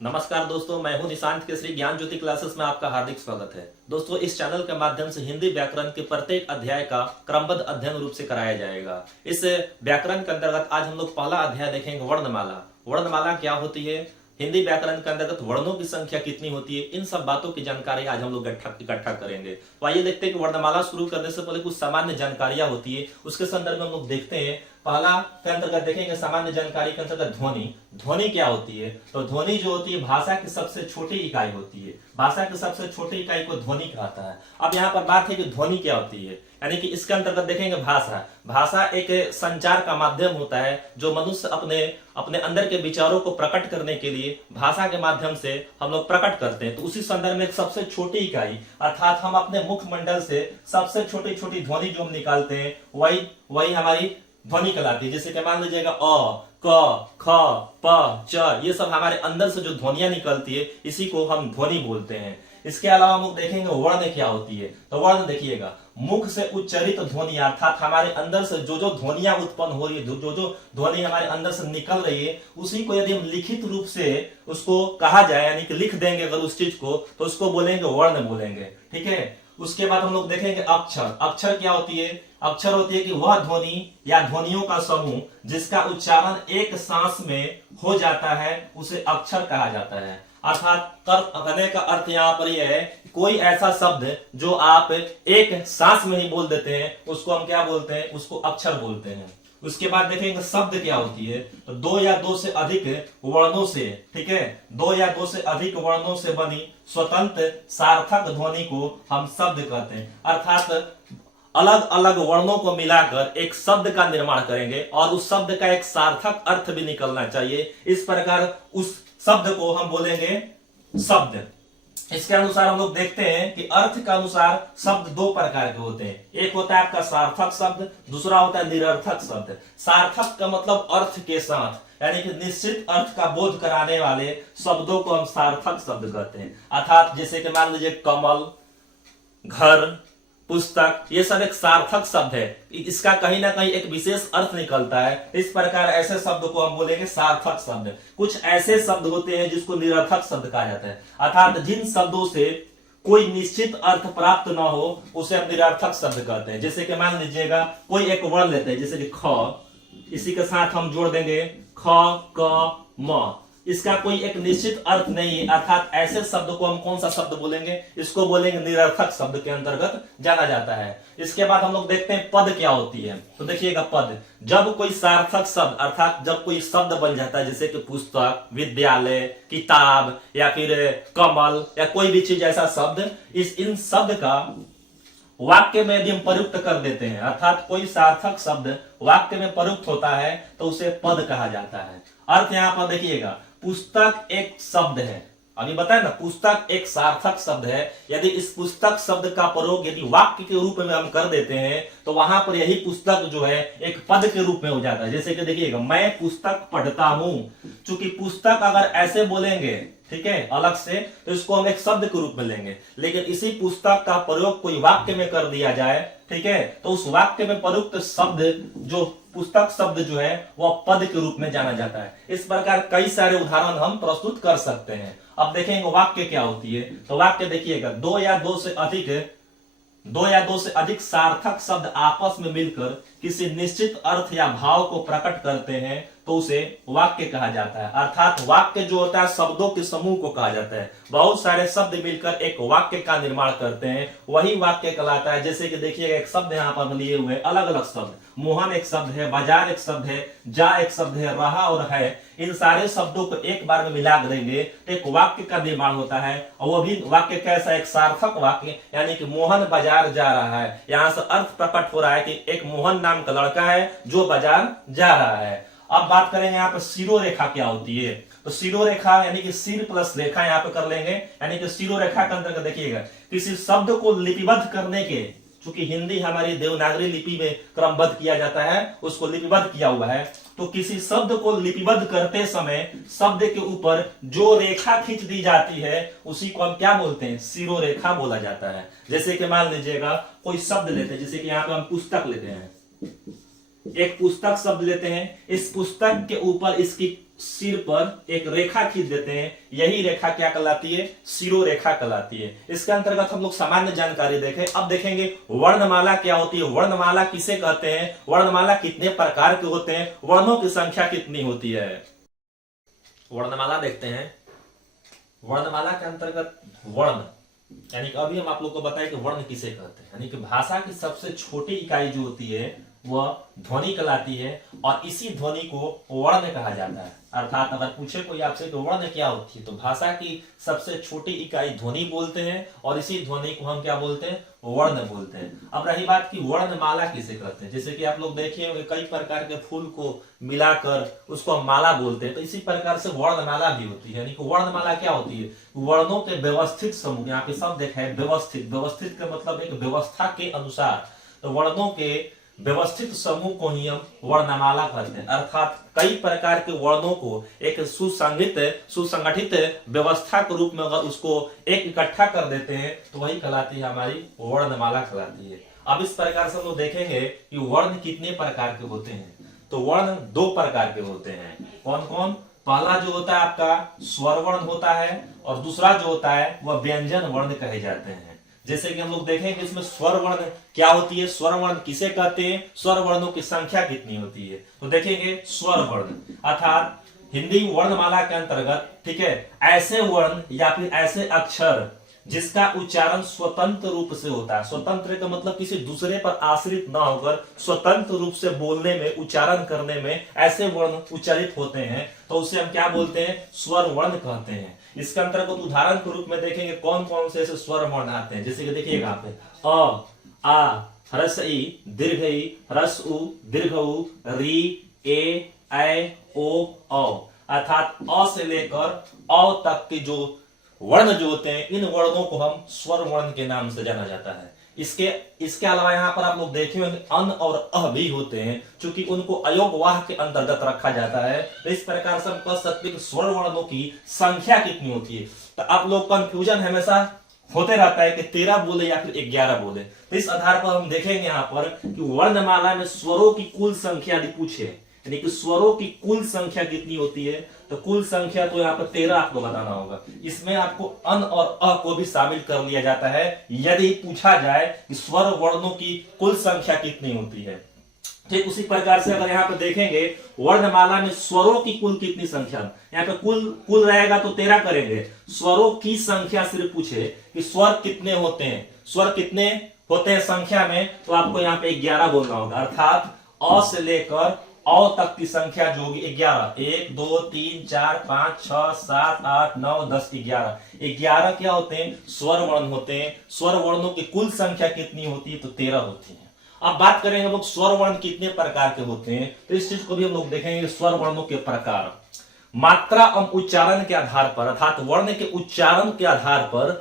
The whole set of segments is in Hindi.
नमस्कार दोस्तों, मैं हूं निशांत केसरी। ज्ञान ज्योति क्लासेस में आपका हार्दिक स्वागत है। दोस्तों, इस चैनल के माध्यम से हिंदी व्याकरण के प्रत्येक अध्याय का क्रमबद्ध अध्ययन रूप से कराया जाएगा। इस व्याकरण के अंतर्गत आज हम लोग पहला अध्याय देखेंगे, वर्णमाला। वर्णमाला क्या होती है, हिंदी व्याकरण के अंतर्गत वर्णों की संख्या कितनी होती है, इन सब बातों की जानकारी आज हम लोग इकट्ठा करेंगे। तो आइए देखते हैं कि वर्णमाला शुरू करने से पहले कुछ सामान्य जानकारियां होती है, उसके संदर्भ में हम लोग देखते हैं। पहला के अंतर्गत देखेंगे सामान्य जानकारी के अंतर्गत ध्वनि। ध्वनि क्या होती है? तो ध्वनि जो होती है भाषा की सबसे छोटी इकाई होती है। भाषा की सबसे छोटी इकाई को ध्वनि कहता है। अब यहाँ पर बात है कि ध्वनि क्या होती है, यानी कि इसके अंतर्गत देखेंगे भाषा। भाषा एक संचार का माध्यम होता है जो मनुष्य अपने अपने अंदर के विचारों को प्रकट करने के लिए भाषा के माध्यम से हम लोग प्रकट करते हैं। तो उसी संदर्भ में एक सबसे छोटी इकाई अर्थात हम अपने मुखमंडल से सबसे छोटी छोटी ध्वनि जो हम निकालते हैं वही हमारी ध्वनि कहलाती है। जैसे कि मान लीजिएगा अ, क, ख, प, च, ये सब हमारे अंदर से जो ध्वनियां निकलती है इसी को हम ध्वनि बोलते हैं। इसके अलावा हम लोग देखेंगे वर्ण क्या होती है। तो वर्ण देखिएगा, मुख से उच्चरित ध्वनि अर्थात हमारे अंदर से जो जो ध्वनियां उत्पन्न हो रही है, जो जो ध्वनि हमारे अंदर से निकल रही है, उसी को यदि हम लिखित रूप से उसको कहा जाए, यानी कि लिख देंगे अगर उस चीज को, तो उसको बोलेंगे वर्ण बोलेंगे। ठीक है। उसके बाद हम लोग देखेंगे अक्षर। अक्षर क्या होती है? अक्षर होती है कि वह ध्वनि या ध्वनियों का समूह जिसका उच्चारण एक सांस में हो जाता है उसे अक्षर कहा जाता है। अर्थात कहने का अर्थ यहाँ पर यह है, कोई ऐसा शब्द जो आप एक सांस में ही बोल देते हैं उसको हम क्या बोलते हैं? उसको अक्षर बोलते हैं। उसके बाद देखेंगे शब्द क्या होती है। तो दो या दो से अधिक वर्णों से, ठीक है, दो या दो से अधिक वर्णों से बनी स्वतंत्र सार्थक ध्वनि को हम शब्द कहते हैं। अर्थात अलग अलग वर्णों को मिलाकर एक शब्द का निर्माण करेंगे और उस शब्द का एक सार्थक अर्थ भी निकलना चाहिए। इस प्रकार उस शब्द को हम बोलेंगे शब्द। इसके अनुसार हम लोग देखते हैं कि अर्थ के अनुसार शब्द दो प्रकार के होते हैं। एक होता है आपका सार्थक शब्द, दूसरा होता है निरर्थक शब्द। सार्थक का मतलब अर्थ के साथ, यानी कि निश्चित अर्थ का बोध कराने वाले शब्दों को हम सार्थक शब्द कहते हैं। अर्थात जैसे कि मान लीजिए कमल, घर, पुस्तक, ये सब एक सार्थक शब्द है। इसका कहीं ना कहीं एक विशेष अर्थ निकलता है। इस प्रकार ऐसे शब्द को हम बोलेंगे सार्थक शब्द। कुछ ऐसे शब्द होते हैं जिसको निरर्थक शब्द कहा जाता है। अर्थात जिन शब्दों से कोई निश्चित अर्थ प्राप्त ना हो उसे हम निरर्थक शब्द कहते हैं। जैसे कि मान लीजिएगा कोई एक वर्ण लेते हैं, जैसे कि ख, इसी के साथ हम जोड़ देंगे ख, क, म। इसका कोई एक निश्चित अर्थ नहीं है। अर्थात ऐसे शब्द को हम कौन सा शब्द बोलेंगे? इसको बोलेंगे निरर्थक शब्द के अंतर्गत जाना जाता है। इसके बाद हम लोग देखते हैं पद क्या होती है। तो देखिएगा पद, जब कोई सार्थक शब्द अर्थात जब कोई शब्द बन जाता है, जैसे कि पुस्तक, विद्यालय, किताब या फिर कमल या कोई भी चीज, ऐसा शब्द, इन शब्द का वाक्य में यदि हम प्रयुक्त कर देते हैं, अर्थात कोई सार्थक शब्द वाक्य में प्रयुक्त होता है तो उसे पद कहा जाता है। अर्थ यहां पर देखिएगा, पुस्तक एक शब्द है, अभी बताए ना, पुस्तक एक सार्थक शब्द है। यदि इस पुस्तक शब्द का प्रयोग यदि वाक्य के रूप में हम कर देते हैं तो वहां पर यही पुस्तक जो है एक पद के रूप में हो जाता है। जैसे कि देखिएगा, मैं पुस्तक पढ़ता हूं। चूंकि पुस्तक अगर ऐसे बोलेंगे, ठीक है, अलग से, तो इसको हम एक शब्द के रूप में लेंगे। लेकिन इसी पुस्तक का प्रयोग कोई वाक्य में कर दिया जाए, ठीक है, तो उस वाक्य में प्रयुक्त शब्द जो पुस्तक शब्द जो है वह पद के रूप में जाना जाता है। इस प्रकार कई सारे उदाहरण हम प्रस्तुत कर सकते हैं। अब देखेंगे वाक्य क्या होती है। तो वाक्य देखिएगा, दो या दो से अधिक सार्थक शब्द आपस में मिलकर किसी निश्चित अर्थ या भाव को प्रकट करते हैं तो उसे वाक्य कहा जाता है। अर्थात वाक्य जो होता है शब्दों के समूह को कहा जाता है। बहुत सारे शब्द मिलकर एक वाक्य का निर्माण करते हैं, वही वाक्य कहलाता है। जैसे कि देखिएगा, एक शब्द यहाँ पर लिए हुए अलग अलग शब्द, मोहन एक शब्द है, बाजार एक शब्द है, जा एक शब्द है, रहा और है। इन सारे शब्दों को एक बार में मिला देंगे तो एक वाक्य का निर्माण होता है। और वो भी वाक्य कैसा? एक सार्थक वाक्य, यानी कि मोहन बाजार जा रहा है। यहाँ से अर्थ प्रकट हो रहा है कि एक मोहन नाम का लड़का है जो बाजार जा रहा है। अब बात करेंगे यहाँ पर शिरोरेखा क्या होती है। तो शिरोरेखा यानी कि सिर प्लस रेखा यहाँ पे कर लेंगे, यानी कि शिरोरेखा के अंतर्गत देखिएगा, किसी शब्द को लिपिबद्ध करने के, चूंकि हिंदी हमारी देवनागरी लिपि में क्रमबद्ध किया जाता है, उसको लिपिबद्ध किया हुआ है, तो किसी शब्द को लिपिबद्ध करते समय शब्द के ऊपर जो रेखा खींच दी जाती है उसी को हम क्या बोलते हैं? शिरोरेखा बोला जाता है। जैसे कि मान लीजिएगा कोई शब्द लेते हैं, जैसे कि यहाँ पे हम पुस्तक लेते हैं, एक पुस्तक शब्द लेते हैं, इस पुस्तक के ऊपर इसकी सिर पर एक रेखा खींच देते हैं, यही रेखा क्या कहलाती है? शिरोरेखा कहलाती है। इसके अंतर्गत हम लोग सामान्य जानकारी देखें। अब देखेंगे वर्णमाला क्या होती है, वर्णमाला किसे कहते हैं, वर्णमाला कितने प्रकार के होते हैं, वर्णों की संख्या कितनी होती है। वर्णमाला देखते हैं। वर्णमाला के अंतर्गत वर्ण यानी कि अभी हम आप लोग को बताएं कि वर्ण किसे कहते हैं, यानी कि भाषा की सबसे छोटी इकाई जो होती है वह ध्वनि कहलाती है और इसी ध्वनि को वर्ण कहा जाता है। अर्थात अगर पूछे कोई आपसे कि वर्ण क्या होती है, तो भाषा की सबसे छोटी इकाई ध्वनि बोलते हैं और इसी ध्वनि को हम क्या बोलते हैं? वर्ण बोलते हैं। अब रही बात की वर्णमाला किसे कहते हैं, जैसे कि आप लोग देखे होंगे कई प्रकार के फूल को मिलाकर उसको हम माला बोलते हैं, तो इसी प्रकार से वर्णमाला भी होती है। यानी कि वर्णमाला क्या होती है? वर्णों के व्यवस्थित समूह। यहाँ पे शब्द देखा है व्यवस्थित, व्यवस्थित का मतलब एक व्यवस्था के अनुसार, तो वर्णों के व्यवस्थित समूह को ही हम वर्णमाला कहते हैं। अर्थात कई प्रकार के वर्णों को एक सुसंगठित व्यवस्था के रूप में अगर उसको एक इकट्ठा कर देते हैं तो वही कहलाती है हमारी वर्णमाला कहलाती है। अब इस प्रकार से हम लोग देखेंगे कि वर्ण कितने प्रकार के होते हैं। तो वर्ण दो प्रकार के होते हैं। कौन कौन? पहला जो होता है आपका स्वर वर्ण होता है और दूसरा जो होता है वह व्यंजन वर्ण कहे जाते हैं। जैसे कि हम लोग देखेंगे इसमें स्वर वर्ण क्या होती है, स्वर वर्ण किसे कहते हैं, स्वर वर्णों की संख्या कितनी होती है। तो देखेंगे स्वर वर्ण अर्थात हिंदी वर्णमाला के अंतर्गत, ठीक है, ऐसे वर्ण या फिर ऐसे अक्षर जिसका उच्चारण स्वतंत्र रूप से होता है। स्वतंत्र का मतलब किसी दूसरे पर आश्रित ना होकर स्वतंत्र रूप से बोलने में, उच्चारण करने में ऐसे वर्ण उच्चारित होते हैं, तो उसे हम क्या बोलते हैं? स्वर वर्ण कहते हैं। इसके अंतर्गत उदाहरण के रूप में देखेंगे कौन कौन से ऐसे स्वर वर्ण आते हैं। जैसे कि देखिएगा यहाँ पे अ, आ, ह्रस्व ई, दीर्घ ई, ह्रस्व उ, दीर्घ उ, री, ए, ऐ, ओ, औ। अर्थात अ से लेकर औ तक के जो वर्ण जो होते हैं, इन वर्णों को हम स्वर वर्ण के नाम से जाना जाता है। इसके अलावा यहाँ पर आप लोग देखे होंगे अन और अह भी होते हैं, क्योंकि उनको अयोगवाह के अंतर्गत रखा जाता है। तो इस प्रकार से हम कह सकते हैं कि स्वर वर्णों की संख्या कितनी होती है। तो आप लोग कंफ्यूजन हमेशा होते रहता है कि 13 बोले या फिर 11 बोले। तो इस आधार पर हम देखेंगे यहाँ पर कि वर्णमाला में स्वरों की कुल संख्या यदि पूछे, यानी कि स्वरों की कुल संख्या कितनी होती है, तो कुल संख्या तो यहाँ पर 13 आपको बताना होगा। इसमें आपको अन और अ को भी शामिल कर लिया जाता है यदि पूछा जाए कि स्वर वर्णों की कुल संख्या कितनी होती है। ठीक उसी प्रकार से अगर यहाँ पे देखेंगे वर्णमाला में स्वरों की कुल कितनी संख्या, यहाँ पे कुल रहेगा तो 13 करेंगे। स्वरों की संख्या सिर्फ पूछे कि स्वर कितने होते हैं, स्वर कितने होते हैं संख्या में, तो आपको यहाँ पे 11 बोलना होगा। अर्थात अ से लेकर औ तक की संख्या जो होगी 11, 1 2 3 4 5 6 7 8 9 10 11 क्या होते हैं? स्वर वर्ण होते हैं। स्वर वर्णों की कुल संख्या कितनी होती है? तो 13 होती है। अब बात करेंगे हम लोग स्वर वर्ण कितने प्रकार के होते हैं, तो इस चीज को भी हम लोग देखेंगे। स्वर वर्णों के प्रकार मात्रा एवं उच्चारण के आधार पर, अर्थात वर्ण के उच्चारण के आधार पर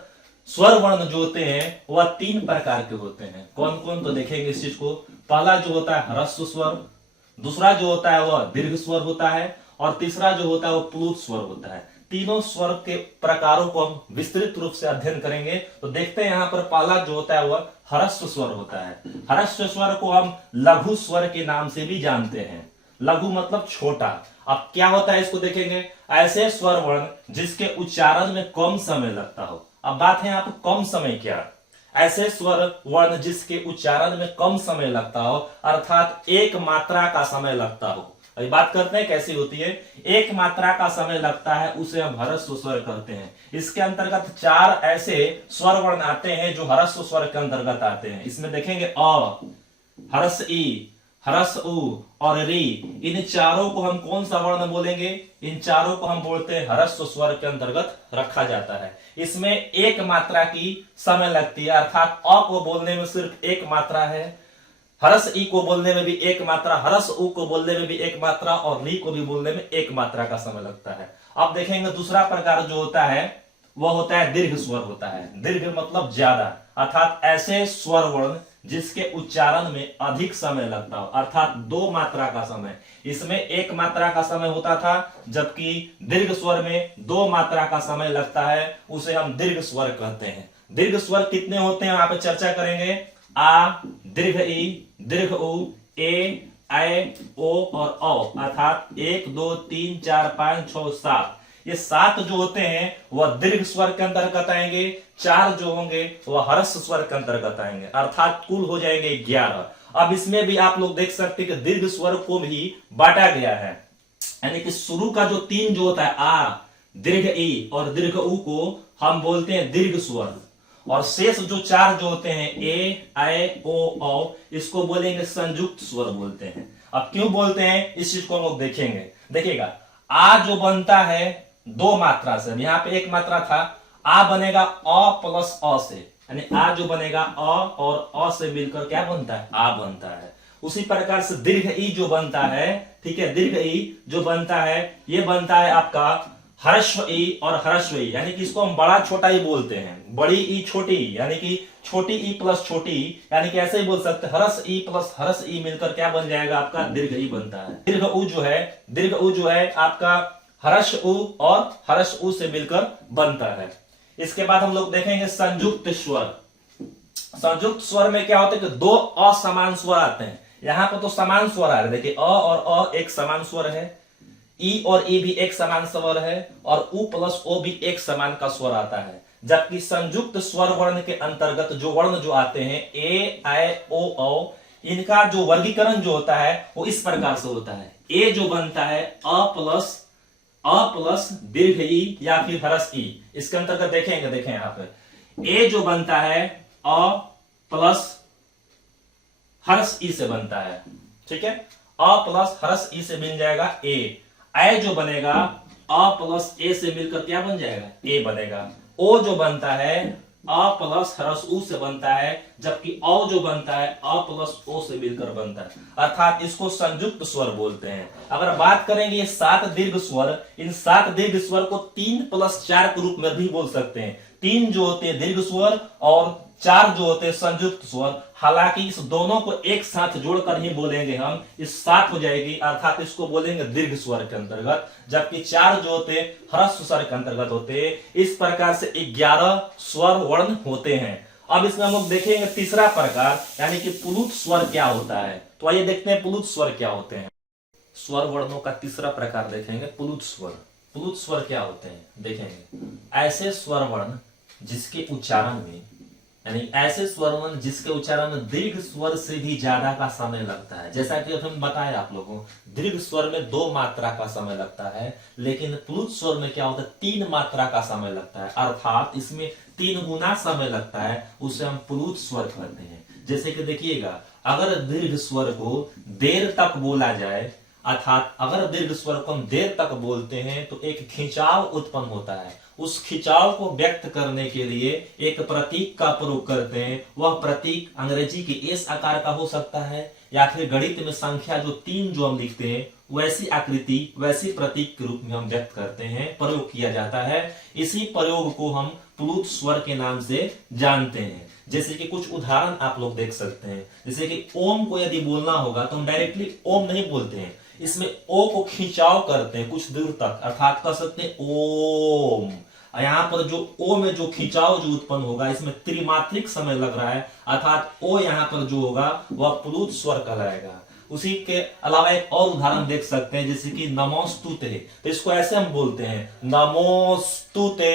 स्वर वर्ण जो होते हैं वह 3 प्रकार के होते हैं। कौन कौन? तो देखेंगे इस चीज को। पहला जो होता है ह्रस्व स्वर, दूसरा जो होता है वह दीर्घ स्वर होता है और तीसरा जो होता है वह प्लुत स्वर होता है। तीनों स्वर के प्रकारों को हम विस्तृत रूप से अध्ययन करेंगे। तो देखते हैं यहाँ पर पहला जो होता है वह ह्रस्व स्वर होता है। ह्रस्व स्वर को हम लघु स्वर के नाम से भी जानते हैं। लघु मतलब छोटा। अब क्या होता है इसको देखेंगे, ऐसे स्वर वर्ण जिसके उच्चारण में कम समय लगता हो। अब बात है यहाँ पर कम समय क्या, ऐसे स्वर वर्ण जिसके उच्चारण में कम समय लगता हो, अर्थात एक मात्रा का समय लगता हो। अभी बात करते हैं कैसी होती है। एक मात्रा का समय लगता है उसे हम ह्रस्व स्वर कहते हैं। इसके अंतर्गत 4 ऐसे स्वर वर्ण आते हैं जो ह्रस्व स्वर के अंतर्गत आते हैं। इसमें देखेंगे अ, ह्रस्व ई, ह्रस्व उ और री। इन चारों को हम कौन सा वर्ण बोलेंगे? इन चारों को हम बोलते हैं ह्रस्व स्वर के अंतर्गत रखा जाता है। इसमें एक मात्रा की समय लगती है, अर्थात अ को बोलने में सिर्फ एक मात्रा है, ह्रस्व ई को बोलने में भी एक मात्रा, ह्रस्व उ को बोलने में भी एक मात्रा और री को भी बोलने में एक मात्रा का समय लगता है। अब देखेंगे दूसरा प्रकार जो होता है वह होता है दीर्घ स्वर होता है। दीर्घ मतलब ज्यादा, अर्थात ऐसे स्वर वर्ण जिसके उच्चारण में अधिक समय लगता हो, अर्थात 2 मात्रा का समय। इसमें 1 मात्रा का समय होता था, जबकि दीर्घ स्वर में 2 मात्रा का समय लगता है, उसे हम दीर्घ स्वर कहते हैं। दीर्घ स्वर कितने होते हैं यहाँ पे चर्चा करेंगे। आ, दीर्घ ई, दीर्घ उ, ए, ए ओ और औ, अर्थात 1 2 3 4 5 6 7, ये 7 जो होते हैं वह दीर्घ स्वर के अंतर्गत आएंगे, 4 जो होंगे वह ह्रस्व स्वर के अंतर्गत आएंगे, अर्थात कुल हो जाएंगे 11। अब इसमें भी आप लोग देख सकते हैं कि दीर्घ स्वर को भी बांटा गया है, यानी कि शुरू का जो 3 जो होता है आ, दीर्घ ई और दीर्घ उ को हम बोलते हैं दीर्घ स्वर, और शेष जो 4 जो होते हैं ए ओ औ, इसको बोलेंगे संयुक्त स्वर बोलते हैं। अब क्यों बोलते हैं इस चीज को हम लोग देखेंगे। देखिएगा, आ जो बनता है 2 मात्रा से, यहाँ पे 1 मात्रा था, आ बनेगा अ प्लस अ से, यानी आ जो बनेगा अ और अ से मिलकर क्या बनता है, आ बनता है। उसी प्रकार से दीर्घ ई जो बनता है, ठीक है, दीर्घ ई जो बनता है ये बनता है आपका ह्रस्व ई और ह्रस्व ई, यानी कि इसको हम बड़ा छोटा ई बोलते हैं, बड़ी ई छोटी ई, यानी कि छोटी ई प्लस छोटी ई, यानी कि ऐसे ही बोल सकते हैं ह्रस्व ई प्लस ह्रस्व ई मिलकर क्या बन जाएगा, आपका दीर्घ ई बनता है। दीर्घ उ जो है आपका ह्रस्व उ और ह्रस्व उ से मिलकर बनता है। इसके बाद हम लोग देखेंगे संयुक्त स्वर। संयुक्त स्वर में क्या होता है कि 2 असमान स्वर आते हैं, यहां पर तो समान स्वर आ रहे, देखिए अ और अ एक समान स्वर है, ई और ई भी एक समान स्वर है, और उ प्लस ओ भी एक समान का स्वर आता है। जबकि संयुक्त स्वर वर्ण के अंतर्गत जो वर्ण जो आते हैं ए ओ औ, इनका जो वर्गीकरण जो होता है वो इस प्रकार से होता है। ए जो बनता है अ प्लस दीर्घ ई या फिर ह्रस्व ई, इसके अंतर्गत देखें यहां पे ए जो बनता है अ प्लस ह्रस्व ई से बनता है, ठीक है, अ प्लस ह्रस्व ई से मिल जाएगा ए जो बनेगा अ प्लस ए से मिलकर क्या बन जाएगा, ए बनेगा। ओ जो बनता है अ प्लस ह्रस्व उ से बनता है, जबकि औ जो बनता है अ प्लस ओ से मिलकर बनता है, अर्थात इसको संयुक्त स्वर बोलते हैं। अगर बात करेंगे ये 7 दीर्घ स्वर, इन 7 दीर्घ स्वर को 3 प्लस 4 के रूप में भी बोल सकते हैं। 3 जो होते हैं दीर्घ स्वर और 4 जो होते हैं संयुक्त स्वर, हालांकि इस दोनों को एक साथ जोड़कर ही बोलेंगे हम, इस 7 हो जाएगी, अर्थात इसको बोलेंगे दीर्घ स्वर के अंतर्गत, जबकि 4 जो होते हैं ह्रस्व स्वर के अंतर्गत होते हैं। इस प्रकार से 11 स्वर वर्ण होते हैं। अब इसमें हम लोग देखेंगे तीसरा प्रकार, यानी कि प्लुत स्वर क्या होता है। तो आइए देखते हैं प्लुत स्वर क्या होते हैं। स्वर वर्णों का तीसरा प्रकार देखेंगे प्लुत स्वर। प्लुत स्वर क्या होते हैं देखेंगे, ऐसे स्वर वर्ण जिसके उच्चारण में, यानी ऐसे स्वर वर्ण जिसके उच्चारण में दीर्घ स्वर से भी ज्यादा का समय लगता है। जैसा कि हम बताए आप लोगों, दीर्घ स्वर में 2 मात्रा का समय लगता है, लेकिन प्लुत स्वर में क्या होता है 3 मात्रा का समय लगता है, अर्थात इसमें 3 गुना समय लगता है, उसे हम प्लुत स्वर कहते हैं। जैसे कि देखिएगा, अगर दीर्घ स्वर को देर तक बोला जाए, अर्थात अगर दीर्घ स्वर को हम देर तक बोलते हैं तो एक खिंचाव उत्पन्न होता है। उस खिंचाव को व्यक्त करने के लिए एक प्रतीक का प्रयोग करते हैं। वह प्रतीक अंग्रेजी के एस आकार का हो सकता है, या फिर गणित में संख्या जो 3 जो हम लिखते हैं वैसी आकृति, वैसी प्रतीक के रूप में हम व्यक्त करते हैं, प्रयोग किया जाता है। इसी प्रयोग को हम प्लुत स्वर के नाम से जानते हैं। जैसे कि कुछ उदाहरण आप लोग देख सकते हैं, जैसे कि ओम को यदि बोलना होगा तो हम डायरेक्टली ओम नहीं बोलते हैं, इसमें ओ को खिंचाव करते हैं कुछ दूर तक, अर्थात कह सकते हैं ओम। यहाँ पर जो ओ में जो खिंचाव जो उत्पन्न होगा, इसमें त्रिमात्रिक समय लग रहा है, अर्थात ओ यहाँ पर जो होगा वह प्लुत स्वर कहलाएगा। उसी के अलावा एक और उदाहरण देख सकते हैं, जैसे कि नमोस्तुते, तो इसको ऐसे हम बोलते हैं नमोस्तुते,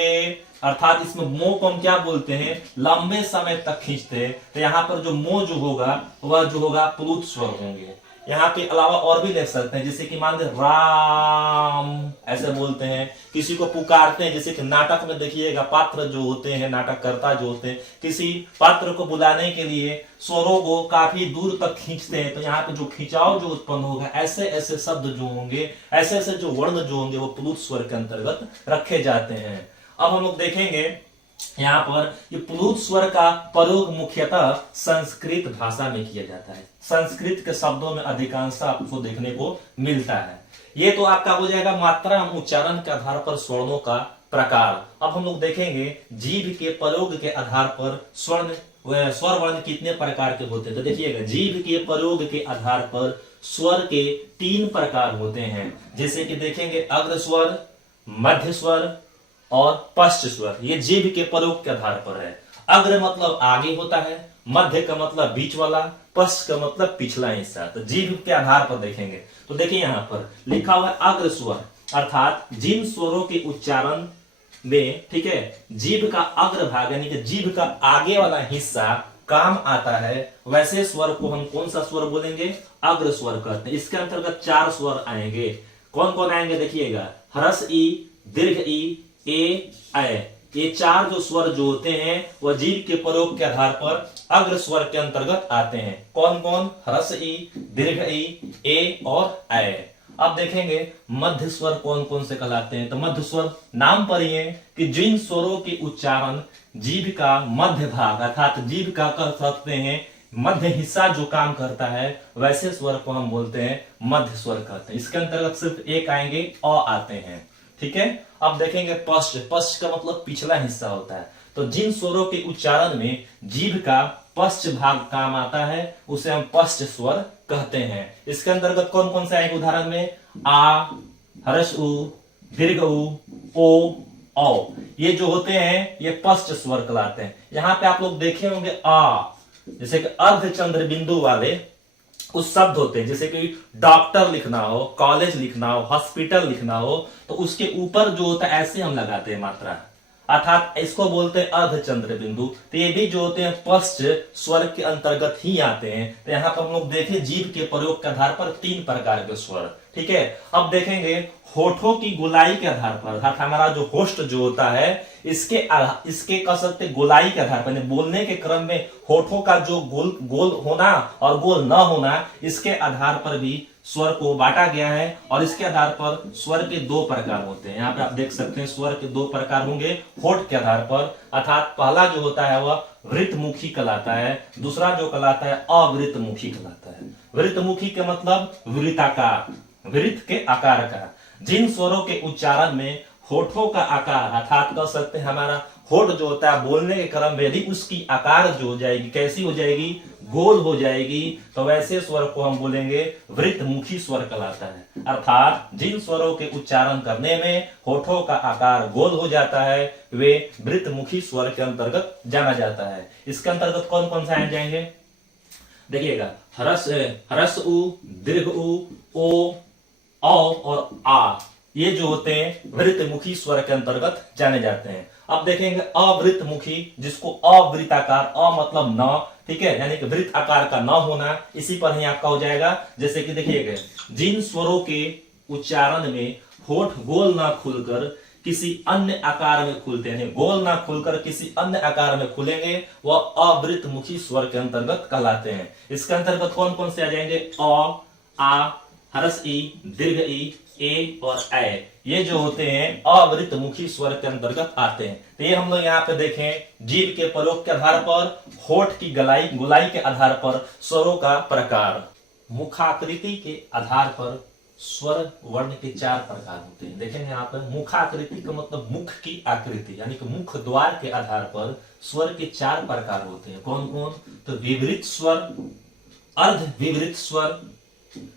अर्थात इसमें मो को हम क्या बोलते हैं, लंबे समय तक खींचते हैं। तो यहाँ पर जो मो जो होगा वह जो होगा प्लुत स्वर होंगे। यहाँ के अलावा और भी देख सकते हैं, जैसे कि मान लीजिए राम ऐसे बोलते हैं, किसी को पुकारते हैं, जैसे कि नाटक में देखिएगा पात्र जो होते हैं, नाटककर्ता जो होते हैं, किसी पात्र को बुलाने के लिए स्वरों को काफी दूर तक खींचते हैं, तो यहाँ पे जो खिंचाव जो उत्पन्न होगा, ऐसे ऐसे शब्द जो होंगे, ऐसे ऐसे जो वर्ण जो होंगे वो प्लुत स्वर के अंतर्गत रखे जाते हैं। अब हम लोग देखेंगे यहाँ पर ये प्लुत स्वर का प्रयोग मुख्यतः संस्कृत भाषा में किया जाता है। संस्कृत के शब्दों में अधिकांश आपको देखने को मिलता है। ये तो आपका हो जाएगा मात्रा एवं उच्चारण के आधार पर स्वर्णों का प्रकार। अब हम लोग देखेंगे जीभ के प्रयोग के आधार पर स्वर वर्ण कितने प्रकार के होते हैं। तो देखिएगा, जीभ के प्रयोग के आधार पर स्वर के 3 प्रकार होते हैं। जैसे कि देखेंगे अग्र स्वर, मध्य स्वर और पश्च स्वर, ये जीभ के प्रयोग के आधार पर है। अग्र मतलब आगे होता है मध्य का मतलब बीच वाला, पश्च का मतलब पिछला हिस्सा। तो जीभ के आधार पर देखेंगे तो देखिए यहां पर लिखा हुआ है अग्र स्वर, अर्थात जिन स्वरों के उच्चारण में, ठीक है, जीभ का अग्र भाग यानी कि जीभ का आगे वाला हिस्सा काम आता है, वैसे स्वर को हम कौन सा स्वर बोलेंगे? अग्र स्वर कहते हैं। इसके अंतर्गत 4 स्वर आएंगे। कौन कौन आएंगे देखिएगा, हरस ई, दीर्घ ई, ए, ऐ। ये 4 जो स्वर जो होते हैं वह जीभ के प्रयोग के आधार पर अग्र स्वर के अंतर्गत आते हैं। कौन कौन? हरस ई, दीर्घ ई, ए और ऐ। अब देखेंगे मध्य स्वर कौन कौन से कहलाते हैं। तो मध्य स्वर नाम पर ही है कि जिन स्वरों के उच्चारण जीभ का मध्य भाग अर्थात जीभ का कह सकते हैं मध्य हिस्सा जो काम करता है, वैसे स्वर को हम बोलते हैं मध्य स्वर कहते हैं। इसके अंतर्गत सिर्फ एक आएंगे, अ आते हैं, ठीक है। अब देखेंगे पश्च। पश्च का मतलब पिछला हिस्सा होता है। तो जिन स्वरों के उच्चारण में जीभ का पश्च भाग काम आता है उसे हम पश्च स्वर कहते हैं। इसके अंतर्गत कौन कौन से आएंगे उदाहरण में? आ, हर्ष उ, दीर्घ उ, ओ, औ। ये जो होते हैं ये पश्च स्वर कहलाते हैं। यहां पे आप लोग देखे होंगे आ, जैसे कि अर्धचंद्र बिंदु वाले कुछ शब्द होते हैं, जैसे कि डॉक्टर लिखना हो, कॉलेज लिखना हो, हॉस्पिटल लिखना हो, तो उसके ऊपर जो होता है ऐसे हम लगाते हैं मात्रा, अर्थात इसको बोलते हैं अर्धचंद्र बिंदु। तो ये भी जो होते हैं पश्च स्वर के अंतर्गत ही आते हैं। तो यहाँ पर हम लोग देखें जीभ के प्रयोग के आधार पर 3 प्रकार के स्वर, ठीक है। अब देखेंगे होठों की गोलाई के आधार पर, अर्थात हमारा जो होस्ट जो होता है इसके कह सकते गोलाई के आधार पर, बोलने के क्रम में होठों का जो गोल होना और गोल न होना, इसके आधार पर भी स्वर को बांटा गया है। और इसके आधार पर स्वर के 2 प्रकार होते हैं। यहाँ पे आप देख सकते हैं स्वर के 2 प्रकार होंगे होठ के आधार पर, अर्थात पहला जो होता है वह वृत्तमुखी कहलाता है, दूसरा जो कहलाता है अवृत्तमुखी कहलाता है। वृत्तमुखी का मतलब वृत्ताकार, वृत्त के आकार का। जिन स्वरों के उच्चारण में होठों का आकार अर्थात कह सकते हैं हमारा होठ जो होता है बोलने के क्रम में यदि उसकी आकार जो हो जाएगी, कैसी हो जाएगी? गोल हो जाएगी, तो वैसे स्वर को हम बोलेंगे वृत्तमुखी स्वर कहलाता है। अर्थात जिन स्वरों के उच्चारण करने में होठों का आकार गोल हो जाता है वे वृत्तमुखी स्वर के अंतर्गत जाना जाता है। इसके अंतर्गत कौन कौन से आ जाएंगे देखिएगा, हरस उ, दीर्घ उ, ओ, औ और आ। ये जो होते हैं वृत्तमुखी स्वर के अंतर्गत जाने जाते हैं। अब देखेंगे अवृत्तमुखी, जिसको अवृत्ताकार, अ मतलब न, ठीक है, यानी कि वृत्त आकार का न होना, इसी पर ही आपका हो जाएगा। जैसे कि देखिएगा जिन स्वरों के उच्चारण में होठ गोल ना खुलकर किसी अन्य आकार में खुलते हैं, गोल ना खुलकर किसी अन्य आकार में खुलेंगे, वह अवृत्तमुखी स्वर के अंतर्गत कहलाते हैं। इसके अंतर्गत कौन कौन से आ जाएंगे? अ, आ, हरस ई, दीर्घ ई, ए और ऐ। ये जो होते हैं अवृत्तमुखी स्वर के अंतर्गत आते हैं। तो ये हम लोग यहाँ पे देखें जीभ के प्रयोग के आधार पर, होठ की गोलाई के आधार पर स्वरों का प्रकार। मुखाकृति के आधार पर स्वर वर्ण के 4 प्रकार होते हैं। देखेंगे यहाँ पर मुखाकृति का मतलब मुख की आकृति, यानी कि मुख द्वार के आधार पर स्वर के 4 प्रकार होते हैं। कौन कौन? तो विवृत स्वर, अर्ध विवृत स्वर,